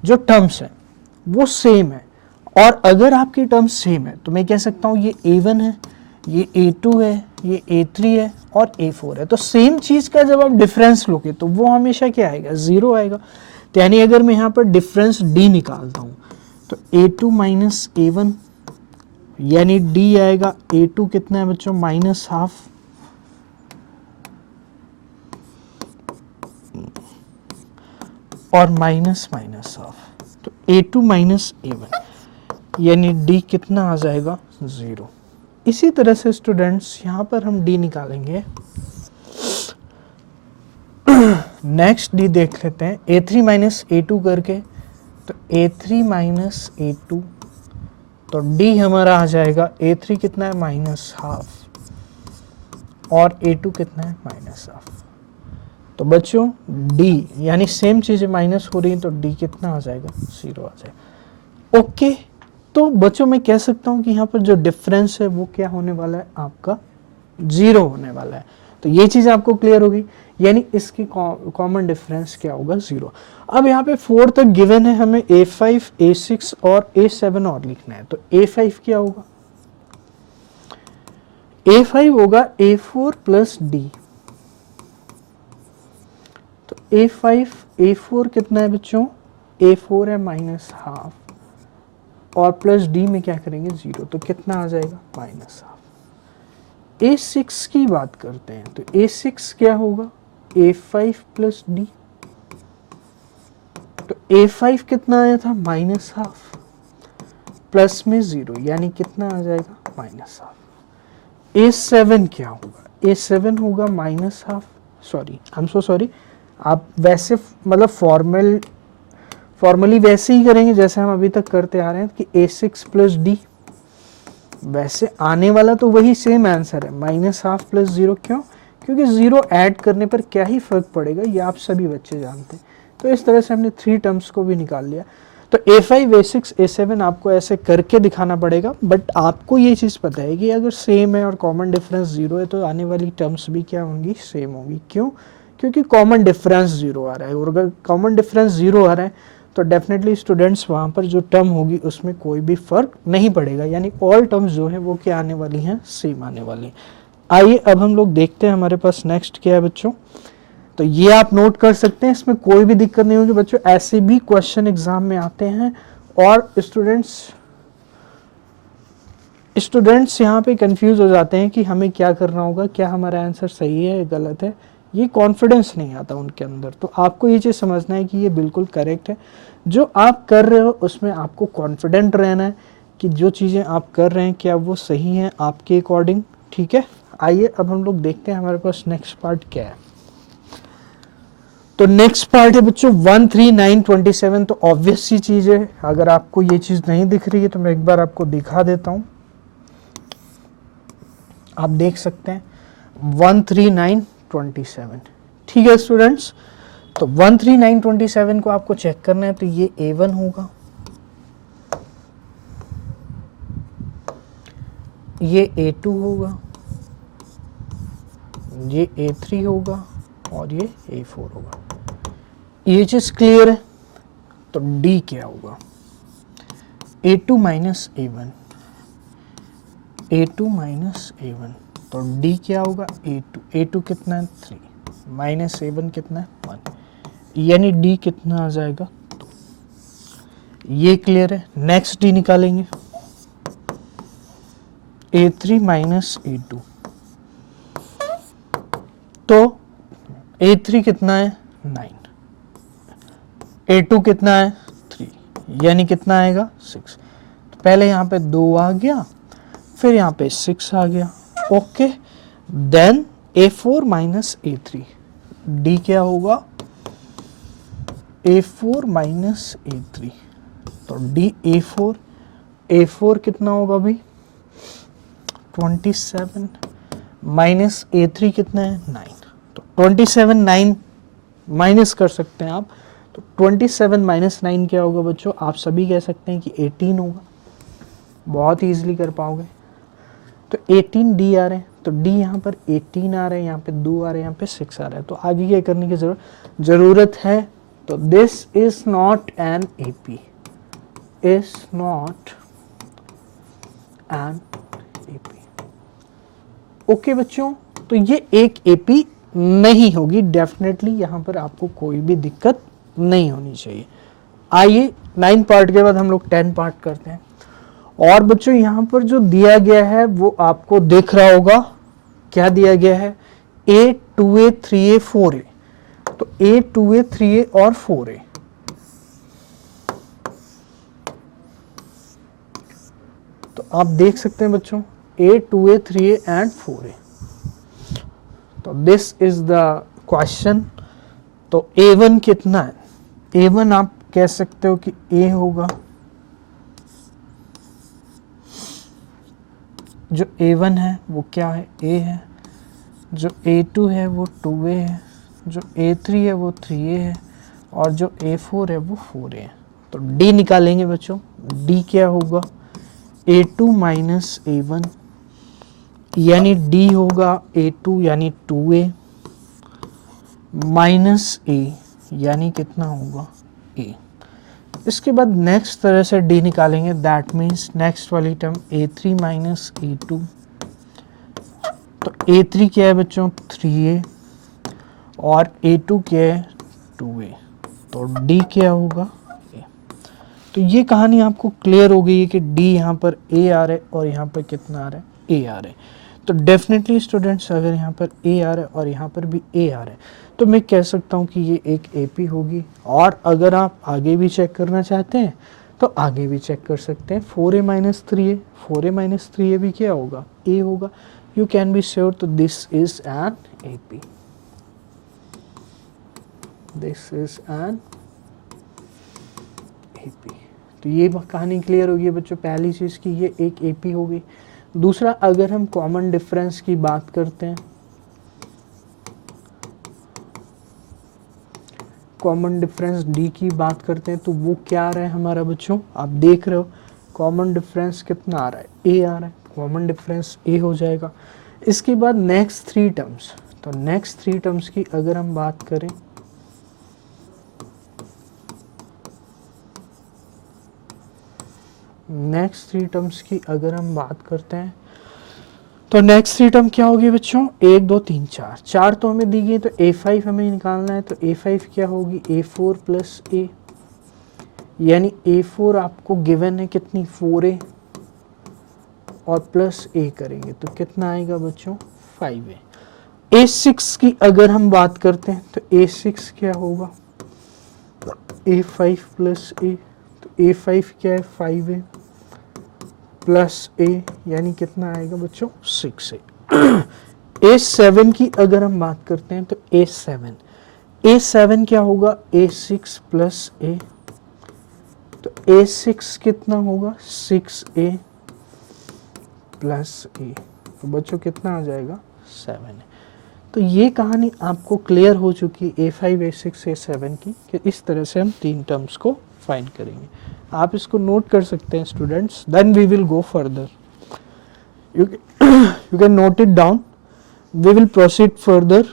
जो टर्म्स है वो सेम है, और अगर आपकी टर्म्स सेम है तो मैं कह सकता हूँ ये A1 है, ये A2 है, ये A3 है और A4 है। तो सेम चीज़ का जब आप डिफरेंस लोगे तो वो हमेशा क्या आएगा, 0 आएगा। तो यानी अगर मैं यहाँ पर डिफरेंस D निकालता हूँ तो A2 माइनस A1 यानी D आएगा। A2 कितना है बच्चों, -½ और -½ तो A2 माइनस A1 यानी D कितना आ जाएगा, 0। इसी तरह से स्टूडेंट्स यहाँ पर हम D निकालेंगे। नेक्स्ट D देख लेते हैं, A3 माइनस A2 करके, तो A3 माइनस A2, तो D हमारा आ जाएगा, A3 कितना है, -½ और A2 कितना है, -½ तो बच्चों D यानी सेम चीज़ें माइनस हो रही हैं, तो D कितना आ जाएगा, 0 आ जाएगा। ओके, तो बच्चों मैं कह सकता हूँ कि यहाँ पर जो डिफरेंस है वो क्या होने वाला है, आपका 0 होने वाला है। तो ये चीज़ आपको क्लियर होगी, यानी इसकी कॉमन डिफरेंस क्या होगा, 0। अब यहाँ पे 4 तक गिवन है, हमें A5, A6 और A7 और लिखना है। तो A5 क्या होगा, A5 होगा A4 प्लस D। तो A4 कितना है बच्चों, A4 है -½ और प्लस D में क्या करेंगे, 0, तो कितना आ जाएगा, -½ A6 की बात करते हैं, तो A6 क्या होगा, A5 प्लस D। तो A5 कितना आया था, -½ प्लस में 0 यानी कितना आ जाएगा, -½ A7 क्या होगा, A7 होगा -½ sorry, I am so sorry, आप वैसे मतलब फॉर्मली वैसे ही करेंगे जैसे हम अभी तक करते आ रहे हैं कि A6 प्लस D, वैसे आने वाला तो वही सेम आंसर है, -½ प्लस 0। क्यों, क्योंकि 0 ऐड करने पर क्या ही फर्क पड़ेगा, ये आप सभी बच्चे जानते हैं। तो इस तरह से हमने 3 टर्म्स को भी निकाल लिया। तो A5, A6, A7 आपको ऐसे करके दिखाना पड़ेगा, बट आपको ये चीज़ पता है कि अगर सेम है और कॉमन डिफरेंस 0 है तो आने वाली टर्म्स भी क्या होंगी, सेम होंगी। क्यों, क्योंकि कॉमन डिफरेंस 0 आ रहा है, और अगर कॉमन डिफरेंस 0 आ रहा है तो डेफिनेटली स्टूडेंट्स वहाँ पर जो टर्म होगी उसमें कोई भी फर्क नहीं पड़ेगा, यानी ऑल टर्म्स जो है वो क्या आने वाली हैं, सेम आने वाली। आइए अब हम लोग देखते हैं हमारे पास नेक्स्ट क्या है बच्चों। तो ये आप नोट कर सकते हैं, इसमें कोई भी दिक्कत नहीं होगी बच्चों, ऐसे भी क्वेश्चन एग्जाम में आते हैं। और स्टूडेंट्स यहाँ पे कंफ्यूज हो जाते हैं कि हमें क्या करना होगा, क्या हमारा आंसर सही है या गलत है, ये कॉन्फिडेंस नहीं आता उनके अंदर। तो आपको ये चीज़ समझना है कि ये बिल्कुल करेक्ट है, जो आप कर रहे हो उसमें आपको कॉन्फिडेंट रहना है कि जो चीज़ें आप कर रहे हैं क्या वो सही हैं आपके अकॉर्डिंग, ठीक है। आइए अब हम लोग देखते हैं हमारे पास नेक्स्ट पार्ट क्या है। तो नेक्स्ट पार्ट है बच्चों 1, 3, 9, 27। तो ऑब्वियस सी चीज है, अगर आपको ये चीज नहीं दिख रही है तो मैं एक बार आपको दिखा देता हूं। आप देख सकते हैं 1, 3, 9, 27। ठीक है स्टूडेंट्स, तो 1, 3, 9, 27 को आपको चेक करना है। तो ये A1 होगा, ये A2 होगा, ये A3 होगा और ये A4 होगा। ये चीज क्लियर है? तो D क्या होगा? A2 minus A1, A2 minus A1। तो D क्या होगा? A2, A2 कितना है? 3 माइनस A1 कितना है? 1, यानी D कितना आ जाएगा? 2। ये क्लियर है? नेक्स्ट D निकालेंगे, A3 माइनस A2। तो A3 कितना है? 9, A2 कितना है? 3, यानी कितना आएगा? 6। तो पहले यहाँ पे 2 आ गया, फिर यहाँ पे 6 आ गया। Okay, then A4 minus A3, D क्या होगा? A4 minus A3। तो D A4, A4 कितना होगा भाई? 27 माइनस A3 कितना है? 9। तो 27, 9 माइनस कर सकते हैं आप। तो 27 माइनस 9 क्या होगा बच्चों? आप सभी कह सकते हैं कि 18 होगा, बहुत ईजिली कर पाओगे। तो 18 D आ रहे हैं, तो D यहाँ पर 18 आ रहे हैं, यहाँ पे 2 आ रहे हैं, यहाँ पे 6 आ रहे हैं। तो आगे क्या करने की जरूरत है? तो this is not N AP, is not N AP। Okay बच्चों, तो ये एक AP नहीं होगी डेफिनेटली, यहाँ पर आपको कोई भी दिक्कत नहीं होनी चाहिए। आइए 9 पार्ट के बाद हम लोग 10 पार्ट करते हैं। और बच्चों यहाँ पर जो दिया गया है वो आपको दिख रहा होगा, क्या दिया गया है? A, 2A, 3A, 4A। तो A, 2A, 3A और 4A। तो आप देख सकते हैं बच्चों A, 2A, 3A and 4A। तो दिस इज द क्वेश्चन। तो A1 कितना है? A1 आप कह सकते हो कि A होगा, जो A1 है वो क्या है? A है। जो A2 है वो 2A है, जो A3 है वो 3A है, और जो A4 है वो 4A है। तो D निकालेंगे बच्चों, D क्या होगा? A2 माइनस A1, यानी D होगा A2 यानी 2A माइनस A, यानी कितना होगा? A। इसके बाद नेक्स्ट तरह से D निकालेंगे, दैट मीन्स नेक्स्ट वाली टर्म A3 माइनस A2। तो A3 क्या है बच्चों? 3A, और A2 क्या है? 2A। तो D क्या होगा? A। तो ये कहानी आपको क्लियर हो गई है कि D यहाँ पर A आ रहा है और यहाँ पर कितना आ रहा है? A आ रहा है। तो डेफिनेटली स्टूडेंट्स, अगर यहाँ पर A आ रहा है और यहाँ पर भी A आ रहा है, तो मैं कह सकता हूँ कि ये एक AP होगी। और अगर आप आगे भी चेक करना चाहते हैं तो आगे भी चेक कर सकते हैं। 4A minus 3A, 4A minus 3A भी क्या होगा? A होगा। यू कैन बी श्योर, तो this is an AP, this is an AP। तो ये कहानी क्लियर होगी बच्चों, पहली चीज़ की ये एक AP होगी। दूसरा, अगर हम कॉमन डिफरेंस की बात करते हैं, कॉमन डिफरेंस D की बात करते हैं, तो वो क्या आ रहा है हमारा बच्चों? आप देख रहे हो कॉमन डिफरेंस कितना आ रहा है? A आ रहा है। कॉमन डिफरेंस A हो जाएगा। इसके बाद नेक्स्ट 3 टर्म्स, तो नेक्स्ट 3 टर्म्स की अगर हम बात करें, नेक्स्ट 3 टर्म्स की अगर हम बात करते हैं, तो नेक्स्ट 3 टर्म क्या होगी बच्चों? 1, 2, 3, 4। 4 तो हमें दी गई, तो A5 हमें निकालना है। तो A5 क्या होगी? A4 प्लस A, यानी A4 आपको गिवन है कितनी? 4A, और प्लस A करेंगे तो कितना आएगा बच्चों? 5A। A6 की अगर हम बात करते हैं, तो A6 क्या होगा? A5 plus A। तो A5 क्या है? 5A प्लस A, यानी कितना आएगा बच्चों? 6A। A7 की अगर हम बात करते हैं, तो A7 A7 क्या होगा, A6 प्लस A, तो A6 कितना होगा, 6A प्लस A, तो बच्चों कितना आ जाएगा, 7। तो ये कहानी आपको क्लियर हो चुकी A5, A6, A7 की, कि इस तरह से हम तीन टर्म्स को फाइंड करेंगे। आप इसको नोट कर सकते हैं students, then we will go further. You can note it down, we will proceed further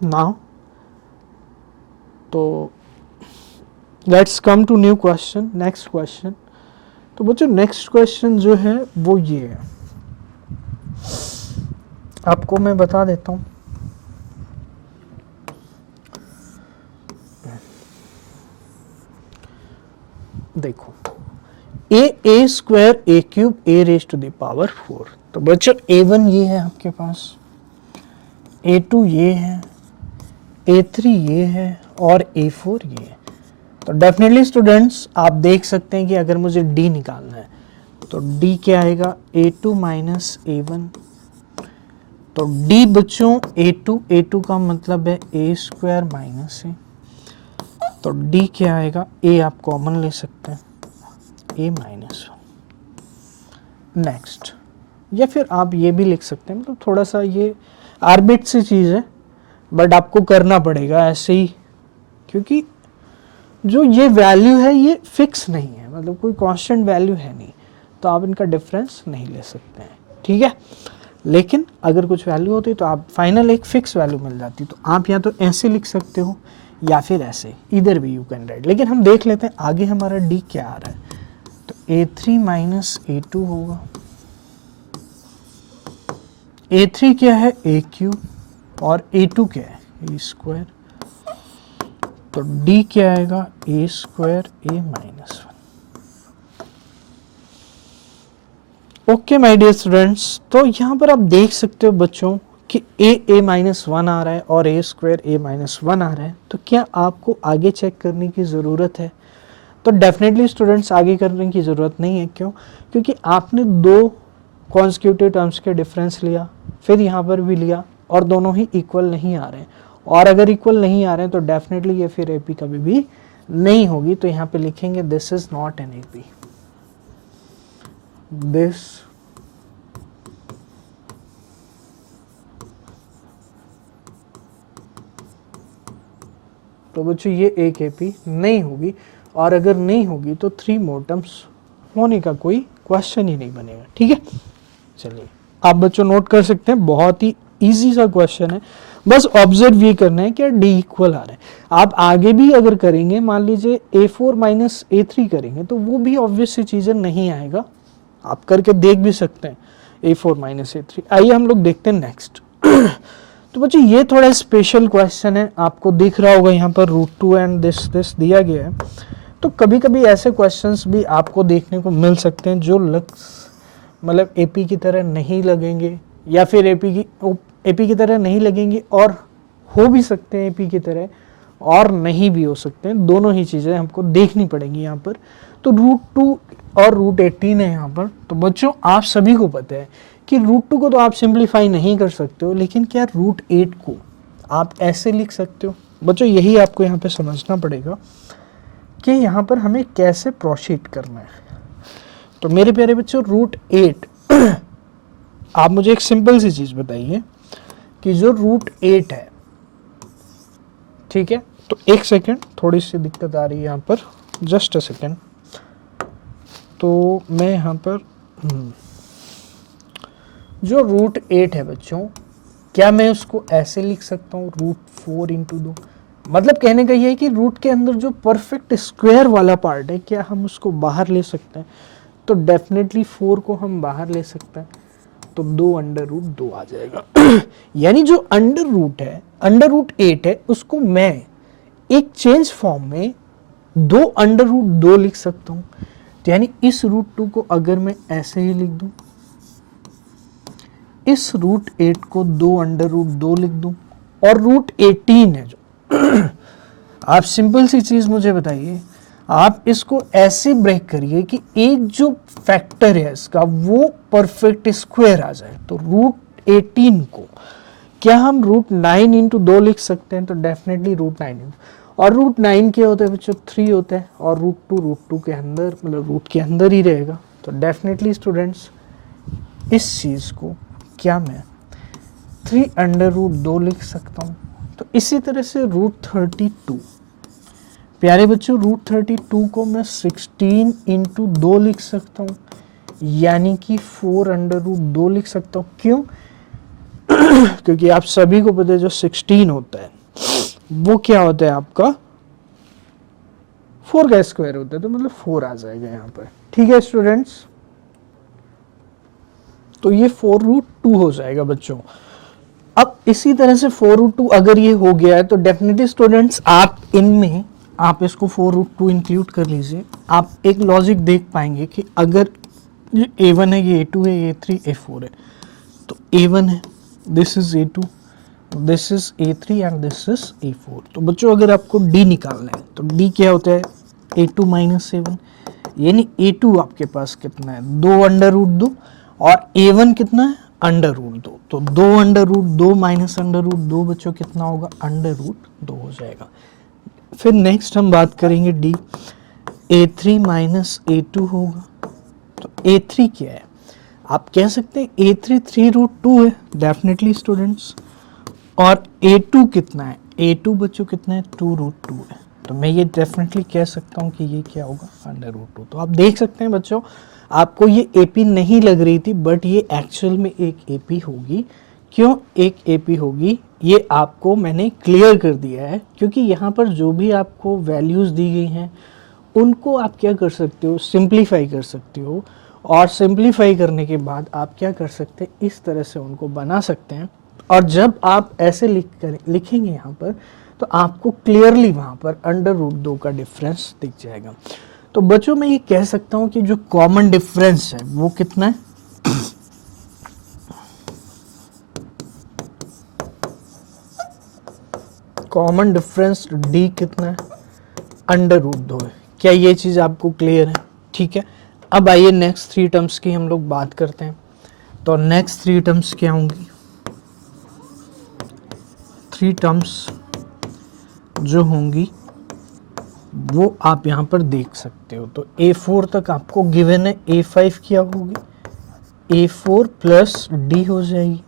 now. तो let's come to new question, next question. तो बच्चों नेक्स्ट क्वेश्चन जो है वो ये है, आपको मैं बता देता हूँ। देखो, a square a cube a raise to the power 4। तो बच्चों A1 ये है आपके पास, A2 ये है, A3 ये है और A4 ये है। तो डेफिनेटली स्टूडेंट्स आप देख सकते हैं कि अगर मुझे D निकालना है तो D क्या आएगा, A2 माइनस A1। तो D बच्चों A2 का मतलब है A स्क्वायर माइनस A, तो D क्या आएगा, A आप कॉमन ले सकते हैं, A माइनस। नेक्स्ट, या फिर आप ये भी लिख सकते हैं, मतलब थोड़ा सा ये आर्बिट सी चीज़ है बट आपको करना पड़ेगा ऐसे ही, क्योंकि जो ये वैल्यू है ये फिक्स नहीं है, मतलब कोई कांस्टेंट वैल्यू है नहीं, तो आप इनका डिफरेंस नहीं ले सकते हैं, ठीक है। लेकिन अगर कुछ वैल्यू होती तो आप फाइनल एक फिक्स वैल्यू मिल जाती, तो आप या तो ऐसे लिख सकते हो या फिर ऐसे, इधर भी यू कैन राइट। लेकिन हम देख लेते हैं आगे हमारा D क्या आ रहा है, तो A3 माइनस A2 होगा। A3 क्या है, A क्यूब, और A2 क्या है, A स्क्वायर। तो D क्या आएगा, A square A minus 1। Okay my dear students, तो यहाँ पर आप देख सकते हो बच्चों कि A माइनस 1 आ रहा है और A स्क्वायर A माइनस 1 आ रहा है। तो क्या आपको आगे चेक करने की ज़रूरत है? तो डेफिनेटली स्टूडेंट्स आगे करने की ज़रूरत नहीं है। क्यों? क्योंकि आपने दो कॉन्स्टिट्यूटिव टर्म्स के डिफरेंस लिया, फिर यहाँ पर भी लिया, और दोनों ही इक्वल नहीं आ रहे हैं, और अगर इक्वल नहीं आ रहे हैं तो डेफिनेटली ये फिर AP कभी भी नहीं होगी। तो यहाँ पे लिखेंगे this is not N AP, this तो बच्चों ये एक AP नहीं होगी, और अगर नहीं होगी तो 3 मोर टर्म्स होने का कोई क्वेश्चन ही नहीं बनेगा, ठीक है। चलिए आप बच्चों नोट कर सकते हैं, बहुत ही इजी सा क्वेश्चन है, बस ऑब्जर्व ये करना है कि D इक्वल आ रहा है। आप आगे भी अगर करेंगे, मान लीजिए A4 माइनस A3 करेंगे तो वो भी ऑब्वियस सी चीज़ें नहीं आएगा, आप करके देख भी सकते हैं A4 माइनस A3। आइए हम लोग देखते हैं नेक्स्ट। तो बच्चों ये थोड़ा स्पेशल क्वेश्चन है, आपको दिख रहा होगा यहाँ पर √2 एंड दिस दिया गया है। तो कभी कभी ऐसे क्वेश्चंस भी आपको देखने को मिल सकते हैं जो मतलब AP की तरह नहीं लगेंगे, या फिर AP की तरह नहीं लगेंगे और हो भी सकते हैं AP की तरह, और नहीं भी हो सकते हैं, दोनों ही चीज़ें हमको देखनी पड़ेंगी यहाँ पर। तो √2 और √18 है यहाँ पर। तो बच्चों आप सभी को पता है कि √2 को तो आप सिंप्लीफाई नहीं कर सकते हो, लेकिन क्या √8 को आप ऐसे लिख सकते हो? बच्चों यही आपको यहाँ पे समझना पड़ेगा कि यहाँ पर हमें कैसे प्रोसीड करना है। तो मेरे प्यारे बच्चों √8 आप मुझे एक सिंपल सी चीज़ बताइए कि जो √8 है, ठीक है, तो एक सेकेंड, थोड़ी सी दिक्कत आ रही है यहाँ पर, जस्ट अ सेकेंड। तो मैं यहाँ पर जो √8 है बच्चों, क्या मैं उसको ऐसे लिख सकता हूँ √4 इंटू 2? मतलब कहने का ये है कि रूट के अंदर जो परफेक्ट स्क्वायर वाला पार्ट है, क्या हम उसको बाहर ले सकते हैं? तो डेफिनेटली 4 को हम बाहर ले सकते हैं, तो 2√2 आ जाएगा। यानी जो √8 है उसको मैं एक चेंज फॉर्म में 2√2 लिख सकता हूँ। तो यानी इस √2 को अगर मैं ऐसे ही लिख दूं, इस √8 को 2√2 लिख दूं, और √18 है जो आप सिंपल सी चीज मुझे बताइए, आप इसको ऐसे ब्रेक करिए कि एक जो फैक्टर है इसका वो परफेक्ट स्क्वायर आ जाए। तो √18 को क्या हम √9 इंटू 2 लिख सकते हैं? तो डेफिनेटली √9, और √9 क्या होता है बच्चों? 3 होता है, और √2 के अंदर, मतलब रूट के अंदर ही रहेगा। तो डेफिनेटली स्टूडेंट्स इस चीज़ को क्या मैं 3√2 लिख सकता हूँ। तो इसी तरह से √32, प्यारे बच्चों √32 को मैं 16 इंटू 2 लिख सकता हूँ, यानी कि 4√2 लिख सकता हूँ। क्यों? क्योंकि आप सभी को पता है जो 16 होता है वो क्या होता है आपका 4 का स्क्वायर होता है, तो मतलब 4 आ जाएगा यहाँ पर। ठीक है स्टूडेंट्स, तो ये 4√2 हो जाएगा बच्चों। अब इसी तरह से 4√2 अगर ये हो गया है तो डेफिनेटली स्टूडेंट्स आप इनमें आप इसको 4√2 इंक्लूड कर लीजिए। आप एक लॉजिक देख पाएंगे कि अगर ये A1 है, ये A2 है, ये A3, A4 है, तो A1 है, this is A2, this is A3 and this is A4। तो बच्चों अगर आपको D निकालना है तो D क्या होता है? A2 माइनस A1, यानी A2 आपके पास कितना है? 2√2, और A1 कितना है? √2। तो 2√2 माइनस √2 बच्चों कितना होगा? √2 हो जाएगा। फिर नेक्स्ट हम बात करेंगे D, A3 माइनस A2 होगा। तो A3 क्या है? आप कह सकते हैं A3 3√2 है, डेफिनेटली स्टूडेंट्स। और A2 कितना है? A2 बच्चों कितना है? 2√2 है। तो मैं ये डेफिनेटली कह सकता हूँ कि ये क्या होगा? √2। तो आप देख सकते हैं बच्चों, आपको ये AP नहीं लग रही थी, बट ये एक्चुअल में एक AP होगी। क्यों एक AP होगी? ये आपको मैंने क्लियर कर दिया है, क्योंकि यहाँ पर जो भी आपको वैल्यूज़ दी गई हैं उनको आप क्या कर सकते हो? सिंप्लीफाई कर सकते हो, और सिंप्लीफाई करने के बाद आप क्या कर सकते हैं? इस तरह से उनको बना सकते हैं। और जब आप ऐसे लिखेंगे यहाँ पर, तो आपको क्लियरली वहाँ पर √2 का डिफरेंस दिख जाएगा। तो बच्चों मैं ये कह सकता हूँ कि जो कॉमन डिफरेंस है वो कितना है? कॉमन डिफरेंस D कितना है? √2 है। क्या ये चीज़ आपको क्लियर है? ठीक है, अब आइए नेक्स्ट 3 टर्म्स की हम लोग बात करते हैं। तो नेक्स्ट 3 टर्म्स क्या होंगी? 3 टर्म्स जो होंगी वो आप यहाँ पर देख सकते हो। तो A4 तक आपको गिवन है, A5 क्या होगी? A4 प्लस D हो जाएगी।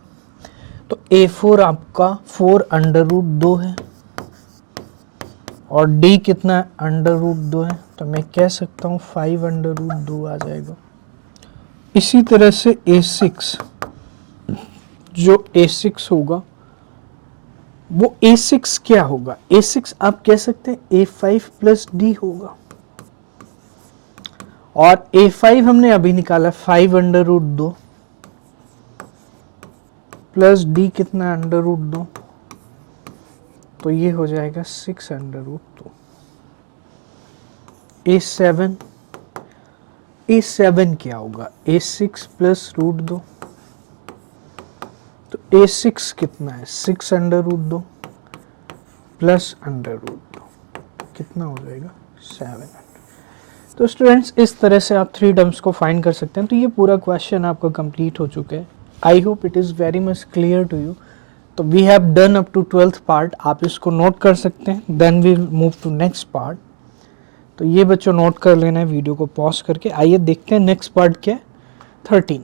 तो A4 आपका 4√2 है, और D कितना है? √2 है। तो मैं कह सकता हूँ 5√2 आ जाएगा। इसी तरह से A6, जो A6 होगा वो A6 क्या होगा? A6 आप कह सकते हैं A5 प्लस D होगा, और A5 हमने अभी निकाला 5√2 प्लस D कितना? √2, तो ये हो जाएगा 6√2। A7 क्या होगा? A6 प्लस √2, तो A6 कितना है? 6√2 प्लस √2, कितना हो जाएगा? 700। तो स्टूडेंट्स इस तरह से आप 3 टर्म्स को फाइंड कर सकते हैं। तो ये पूरा क्वेश्चन आपका कंप्लीट हो चुका है। I hope it is very much clear to you. तो we have done up to 12th part, आप इसको नोट कर सकते हैं। Then we move to next part. तो ये बच्चों नोट कर लेना है वीडियो को पॉज करके। आइए देखते हैं नेक्स्ट पार्ट क्या है, 13।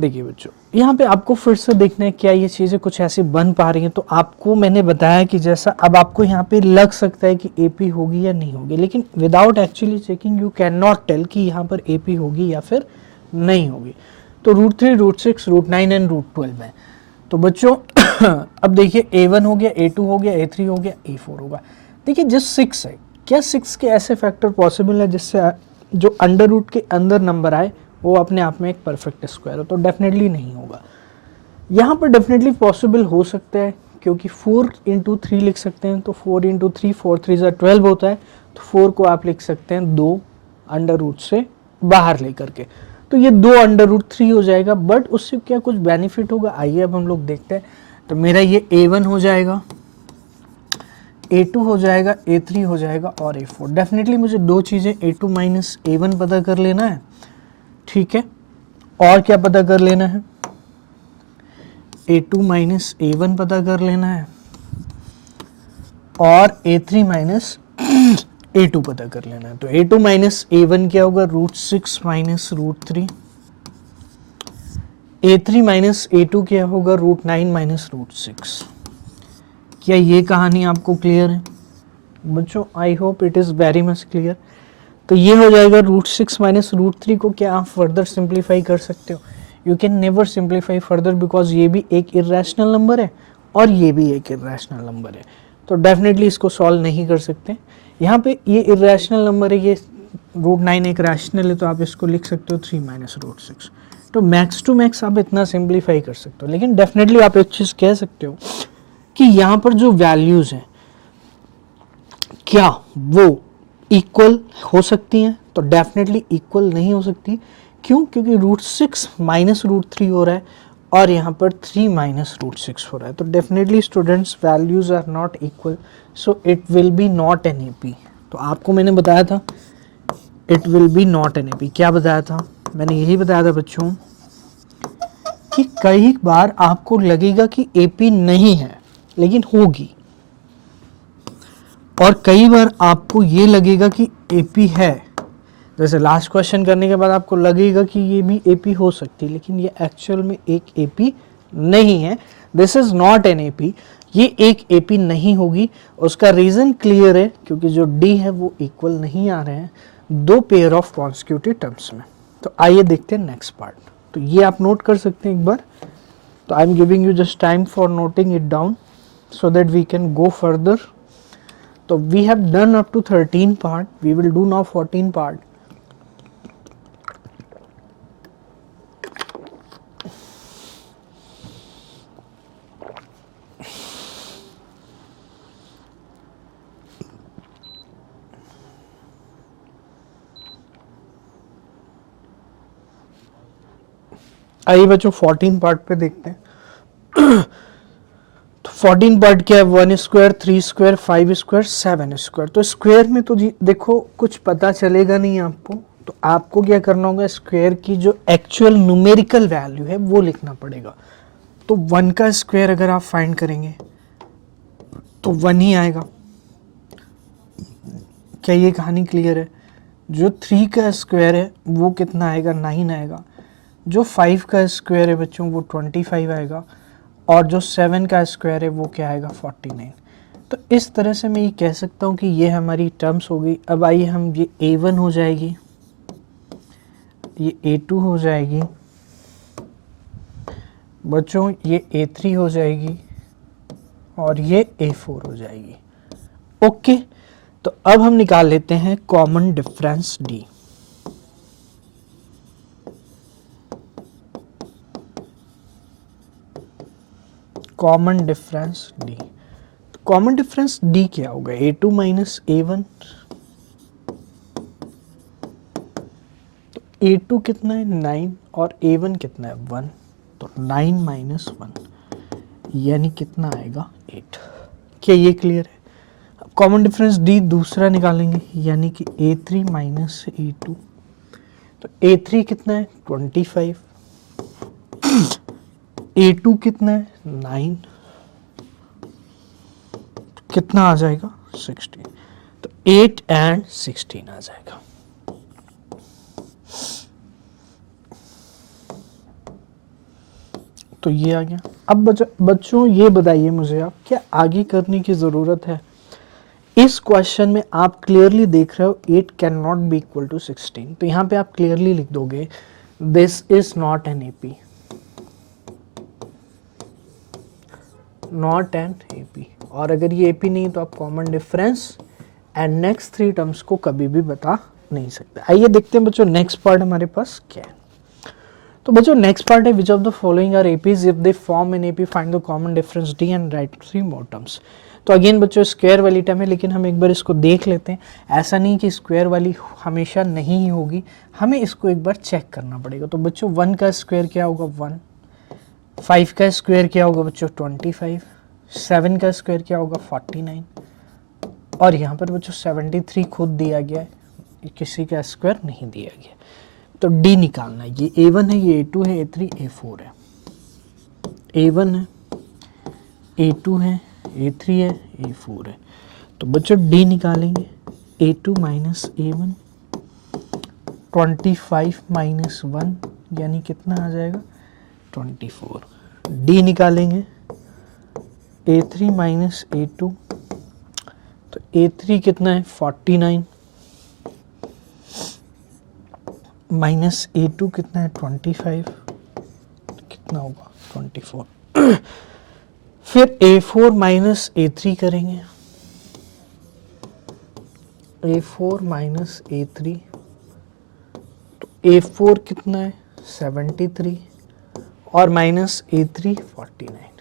देखिए बच्चों, यहाँ पे आपको फिर से देखना है क्या ये चीज़ें कुछ ऐसी बन पा रही हैं। तो आपको मैंने बताया कि जैसा अब आपको यहाँ पे लग सकता है कि AP होगी या नहीं होगी, लेकिन without actually checking you can not tell कि यहाँ पर AP होगी या फिर नहीं होगी। तो √3, √6, √9 एंड √12 है। तो बच्चों अब देखिए A1 हो गया, A2 हो गया, A3 हो गया, A4 होगा। देखिए जो 6 है, क्या 6 के ऐसे फैक्टर पॉसिबल है जिससे जो अंडर रूट के अंदर नंबर आए वो अपने आप में एक परफेक्ट स्क्वायर हो? तो डेफिनेटली नहीं होगा। यहाँ पर डेफिनेटली पॉसिबल हो सकता है, क्योंकि 4 इंटू 3 लिख सकते हैं। तो 4 इंटू 3, 4 3 12 होता है। तो 4 को आप लिख सकते हैं 2 अंडर रूट से बाहर लेकर के, तो ये 2 √3 हो जाएगा। बट उससे क्या कुछ बेनिफिट होगा? आइए अब हम लोग देखते हैं। तो मेरा ये A1 हो जाएगा, A2 हो जाएगा, A3 हो जाएगा और A4। डेफिनेटली मुझे 2 चीज़ें A2 माइनस A1 पता कर लेना है, ठीक है। और क्या पता कर लेना है? A2 माइनस A1 पता कर लेना है और A3 माइनस A2 पता कर लेना है। तो A2 माइनस A1 क्या होगा, √6 माइनस √3। A3 माइनस A2 क्या होगा, √9 माइनस √6। क्या ये कहानी आपको क्लियर है बच्चों? आई hope it is very much clear. तो ये हो जाएगा √6 माइनस √3 को क्या आप फर्दर सिंप्लीफाई कर सकते हो? You can never simplify further because ये भी एक इरेशनल नंबर है और ये भी एक इरेशनल नंबर है, तो डेफिनेटली इसको सॉल्व नहीं कर सकते। यहाँ पे ये इरेशनल नंबर है, ये √9 एक रैशनल है, तो आप इसको लिख सकते हो 3 माइनस √6। तो मैक्स टू मैक्स आप इतना सिंप्लीफाई कर सकते हो, लेकिन डेफिनेटली आप एक चीज़ कह सकते हो कि यहाँ पर जो वैल्यूज़ हैं क्या वो इक्वल हो सकती हैं? तो डेफिनेटली इक्वल नहीं हो सकती। क्यों? क्योंकि √6 माइनस √3 हो रहा है और यहाँ पर 3 माइनस √6 हो रहा है। तो definitely students values are not equal, so it will be not an AP. तो आपको मैंने बताया था it will be not an AP. क्या बताया था? मैंने यही बताया था बच्चों कि कई बार आपको लगेगा कि एपी नहीं है लेकिन होगी, और कई बार आपको ये लगेगा कि एपी है। जैसे लास्ट क्वेश्चन करने के बाद आपको लगेगा कि ये भी एपी हो सकती है, लेकिन ये एक्चुअल में एक एपी नहीं है। This is not an AP. ये एक एपी नहीं होगी। उसका रीजन क्लियर है, क्योंकि जो डी है वो इक्वल नहीं आ रहे हैं दो पेयर ऑफ कॉन्सिक्यूटिव टर्म्स में। तो आइए देखते हैं नेक्स्ट पार्ट। तो ये आप नोट कर सकते हैं एक बार। तो I am giving you just time for noting it down so that we can go further. So we have done up to 13 part, we will do now 14 part. आइए बच्चों 14 पार्ट पे देखते हैं। 14 पार्ट क्या है? 1 स्क्वायर, 3 स्क्वायर, 5 स्क्वायर, 7 स्क्वायर। तो square में तो जी देखो कुछ पता चलेगा नहीं आपको, तो आपको क्या करना होगा, स्क्वायर की जो एक्चुअल न्यूमेरिकल वैल्यू है वो लिखना पड़ेगा। तो 1 का स्क्वायर अगर आप फाइंड करेंगे तो 1 ही आएगा। क्या ये कहानी क्लियर है? जो 3 का स्क्वायर है वो कितना आएगा, 9 आएगा। जो 5 का स्क्वायर है बच्चों वो 25 आएगा, और जो 7 का स्क्वायर है वो क्या आएगा, 49। तो इस तरह से मैं ये कह सकता हूँ कि ये हमारी टर्म्स हो गई। अब आइए हम, ये A1 हो जाएगी, ये A2 हो जाएगी बच्चों, ये A3 हो जाएगी और ये A4 हो जाएगी। ओके, तो अब हम निकाल लेते हैं common difference D। Common difference D। Common difference D क्या होगा? A2 minus A1। तो A2 कितना है, 9, और A1 कितना है, 1। तो 9 माइनस 1 यानी कितना आएगा, 8। क्या ये क्लियर है? कॉमन डिफरेंस D दूसरा निकालेंगे, यानी कि A3 माइनस A2। तो A3 कितना है, 25। A2 कितना है, 9। कितना आ जाएगा, 16। तो 8 एंड 16 आ जाएगा। तो ये आ गया। अब बच्चों ये बताइए मुझे आप, क्या आगे करने की ज़रूरत है? इस क्वेश्चन में आप क्लियरली देख रहे हो 8 can not be equal to 16। तो यहाँ पे आप क्लियरली लिख दोगे this is not an AP, not an AP. और अगर ये एपी नहीं तो आप common difference and next 3 terms को कभी भी बता नहीं सकते। आइए देखते हैं बच्चों नेक्स्ट पार्ट हमारे पास क्या है। तो बच्चों नेक्स्ट पार्ट है, which of the following are APs if they form an AP, find the common difference D and write 3 more terms. तो अगेन बच्चों स्क्वायर वाली टर्म है, लेकिन हम एक बार इसको देख लेते हैं। ऐसा नहीं कि स्क्वायर वाली हमेशा नहीं ही होगी, हमें इसको एक बार चेक करना पड़ेगा। तो बच्चों 1 का स्क्वायर क्या होगा, 1। 5 का स्क्वायर क्या होगा बच्चों, 25। 7 का स्क्वायर क्या होगा, 49। और यहाँ पर बच्चों 73 खुद दिया गया है, किसी का स्क्वायर नहीं दिया गया। तो D निकालना है। ये A1 है, ये A2 है, A3, A4 है। A1 है, A2 है, A3 है, A4 है। तो बच्चों D निकालेंगे, A2 माइनस A1, 25 माइनस 1 यानी कितना आ जाएगा 24। D निकालेंगे A3 माइनस A2, तो A3 कितना है 49 माइनस A2 कितना है 25, कितना होगा 24। फिर A4 माइनस A3 करेंगे, A4 माइनस A3, तो A4 कितना है 73 और माइनस A3 49,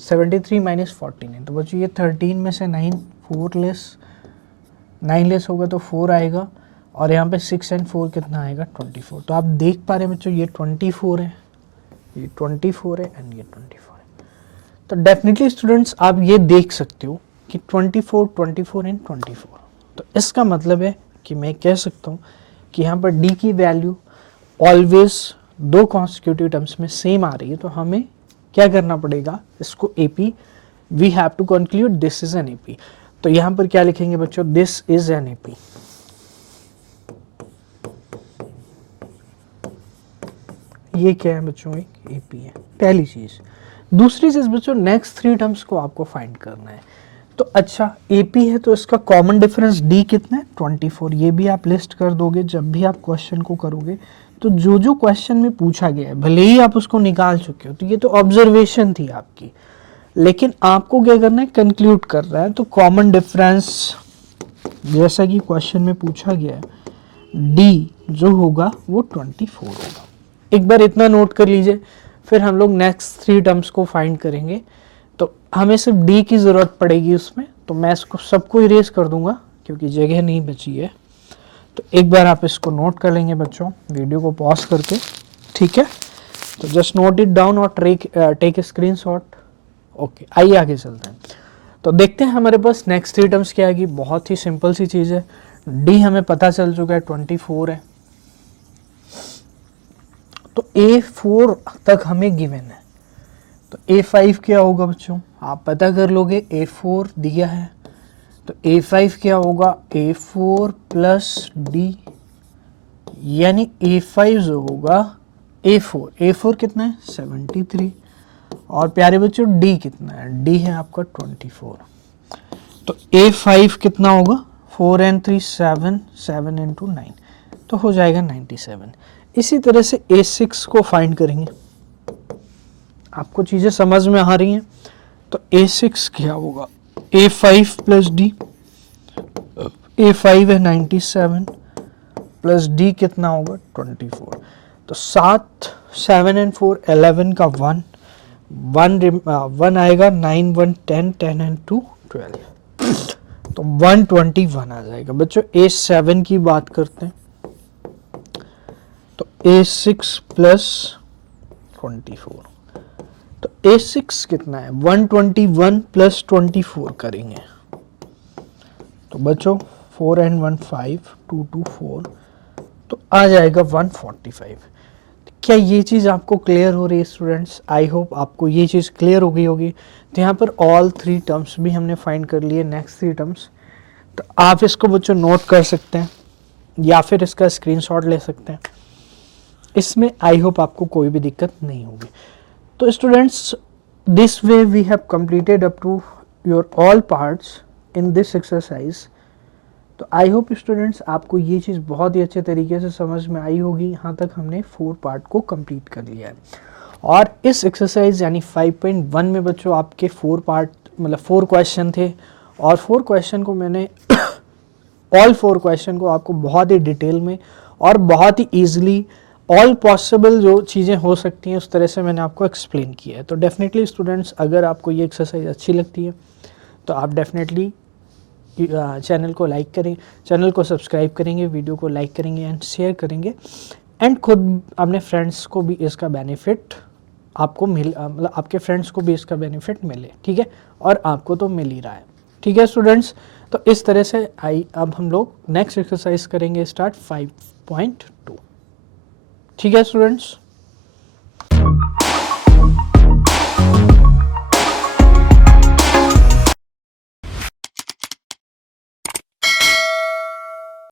73 माइनस 49। तो बच्चों ये 13 में से 9 4 लेस, 9 लेस होगा तो 4 आएगा और यहाँ पे 6 एंड 4 कितना आएगा 24। तो आप देख पा रहे हैं बच्चों ये 24 है, ये 24 है एंड ये 24 है। तो डेफिनेटली स्टूडेंट्स आप ये देख सकते हो कि 24 24 एंड 24। तो इसका मतलब है कि मैं कह सकता हूँ कि यहाँ पर D की वैल्यू ऑलवेज दो कॉन्स्टिट्यूटिव टर्म्स में सेम आ रही है। तो हमें क्या करना पड़ेगा, इसको AP we have to conclude this is an AP। तो यहाँ पर क्या लिखेंगे बच्चों, दिस इज एन AP। ये क्या है बच्चों, एक AP है, पहली चीज। दूसरी चीज बच्चों, नेक्स्ट 3 टर्म्स को आपको फाइंड करना है। तो अच्छा AP है तो इसका कॉमन डिफरेंस D कितना है 24। ये भी आप लिस्ट कर दोगे जब भी आप क्वेश्चन को करोगे। तो जो जो क्वेश्चन में पूछा गया है भले ही आप उसको निकाल चुके हो, तो ये तो ऑब्जर्वेशन थी आपकी, लेकिन आपको क्या करना है, कंक्लूड कर रहा है। तो कॉमन डिफरेंस जैसा कि क्वेश्चन में पूछा गया है D जो होगा वो 24 होगा। एक बार इतना नोट कर लीजिए, फिर हम लोग नेक्स्ट 3 टर्म्स को फाइंड करेंगे। तो हमें सिर्फ D की ज़रूरत पड़ेगी उसमें, तो मैं इसको सबको इरेज कर दूंगा क्योंकि जगह नहीं बची है। तो एक बार आप इसको नोट कर लेंगे बच्चों, वीडियो को पॉज करके, ठीक है। तो जस्ट नोट इट डाउन और टेक ए स्क्रीनशॉट। ओके, आइए आगे चलते हैं। तो देखते हैं हमारे पास नेक्स्ट 3 टर्म्स क्या आएगी। बहुत ही सिंपल सी चीज़ है, D हमें पता चल चुका है 24 है, तो A4 तक हमें गिवन है। तो A5 क्या होगा बच्चों, आप पता कर लोगे, A4 दिया है। तो A5 क्या होगा, A4 प्लस D, यानी A5 जो होगा A4 कितना है 73, और प्यारे बच्चों D कितना है, D है आपका 24। तो A5 कितना होगा 4 and 3 7, 7 into 9, तो हो जाएगा 97। इसी तरह से A6 को फाइंड करेंगे। आपको चीज़ें समझ में आ रही हैं। तो A6 क्या होगा, A5 प्लस D, A5 है 97 प्लस D कितना होगा 24। तो 7 7 and 4 11 का 1 आएगा, 9 1 10 10 and 2 12, तो 121 आ जाएगा। बच्चों A7 की बात करते हैं। तो A6 प्लस 24, तो A6 कितना है 121 प्लस 24 करेंगे। तो बच्चों 4 and 1 5 2 2 4, तो आ जाएगा 145। क्या ये चीज़ आपको क्लियर हो रही है स्टूडेंट्स? आई होप आपको ये चीज़ क्लियर हो गई होगी। तो यहाँ पर ऑल 3 टर्म्स भी हमने फाइंड कर लिए, नेक्स्ट 3 टर्म्स। तो आप इसको बच्चों नोट कर सकते हैं या फिर इसका स्क्रीनशॉट ले सकते हैं। इसमें आई होप आपको कोई भी दिक्कत नहीं होगी। तो students, this way we have completed up to your all parts in this exercise. तो आई होप स्टूडेंट्स आपको ये चीज़ बहुत ही अच्छे तरीके से समझ में आई होगी। यहाँ तक हमने 4 पार्ट को कंप्लीट कर लिया है, और इस एक्सरसाइज यानी 5.1 में बच्चों आपके 4 पार्ट मतलब 4 क्वेश्चन थे, और 4 क्वेश्चन को मैंने ऑल 4 क्वेश्चन को आपको बहुत ही डिटेल में और बहुत ही ईजिली ऑल पॉसिबल जो चीज़ें हो सकती हैं उस तरह से मैंने आपको एक्सप्लेन किया है। तो डेफिनेटली स्टूडेंट्स, अगर आपको ये एक्सरसाइज अच्छी लगती है तो आप डेफिनेटली चैनल को लाइक करें, चैनल को सब्सक्राइब करेंगे, वीडियो को लाइक करेंगे एंड शेयर करेंगे, एंड खुद अपने फ्रेंड्स को भी इसका बेनिफिट आपको मतलब आपके फ्रेंड्स को भी इसका बेनिफिट मिले, ठीक है। और आपको तो मिल ही रहा है, ठीक है स्टूडेंट्स। तो इस तरह से अब हम लोग नेक्स्ट एक्सरसाइज करेंगे स्टार्ट 5.2, ठीक है स्टूडेंट्स।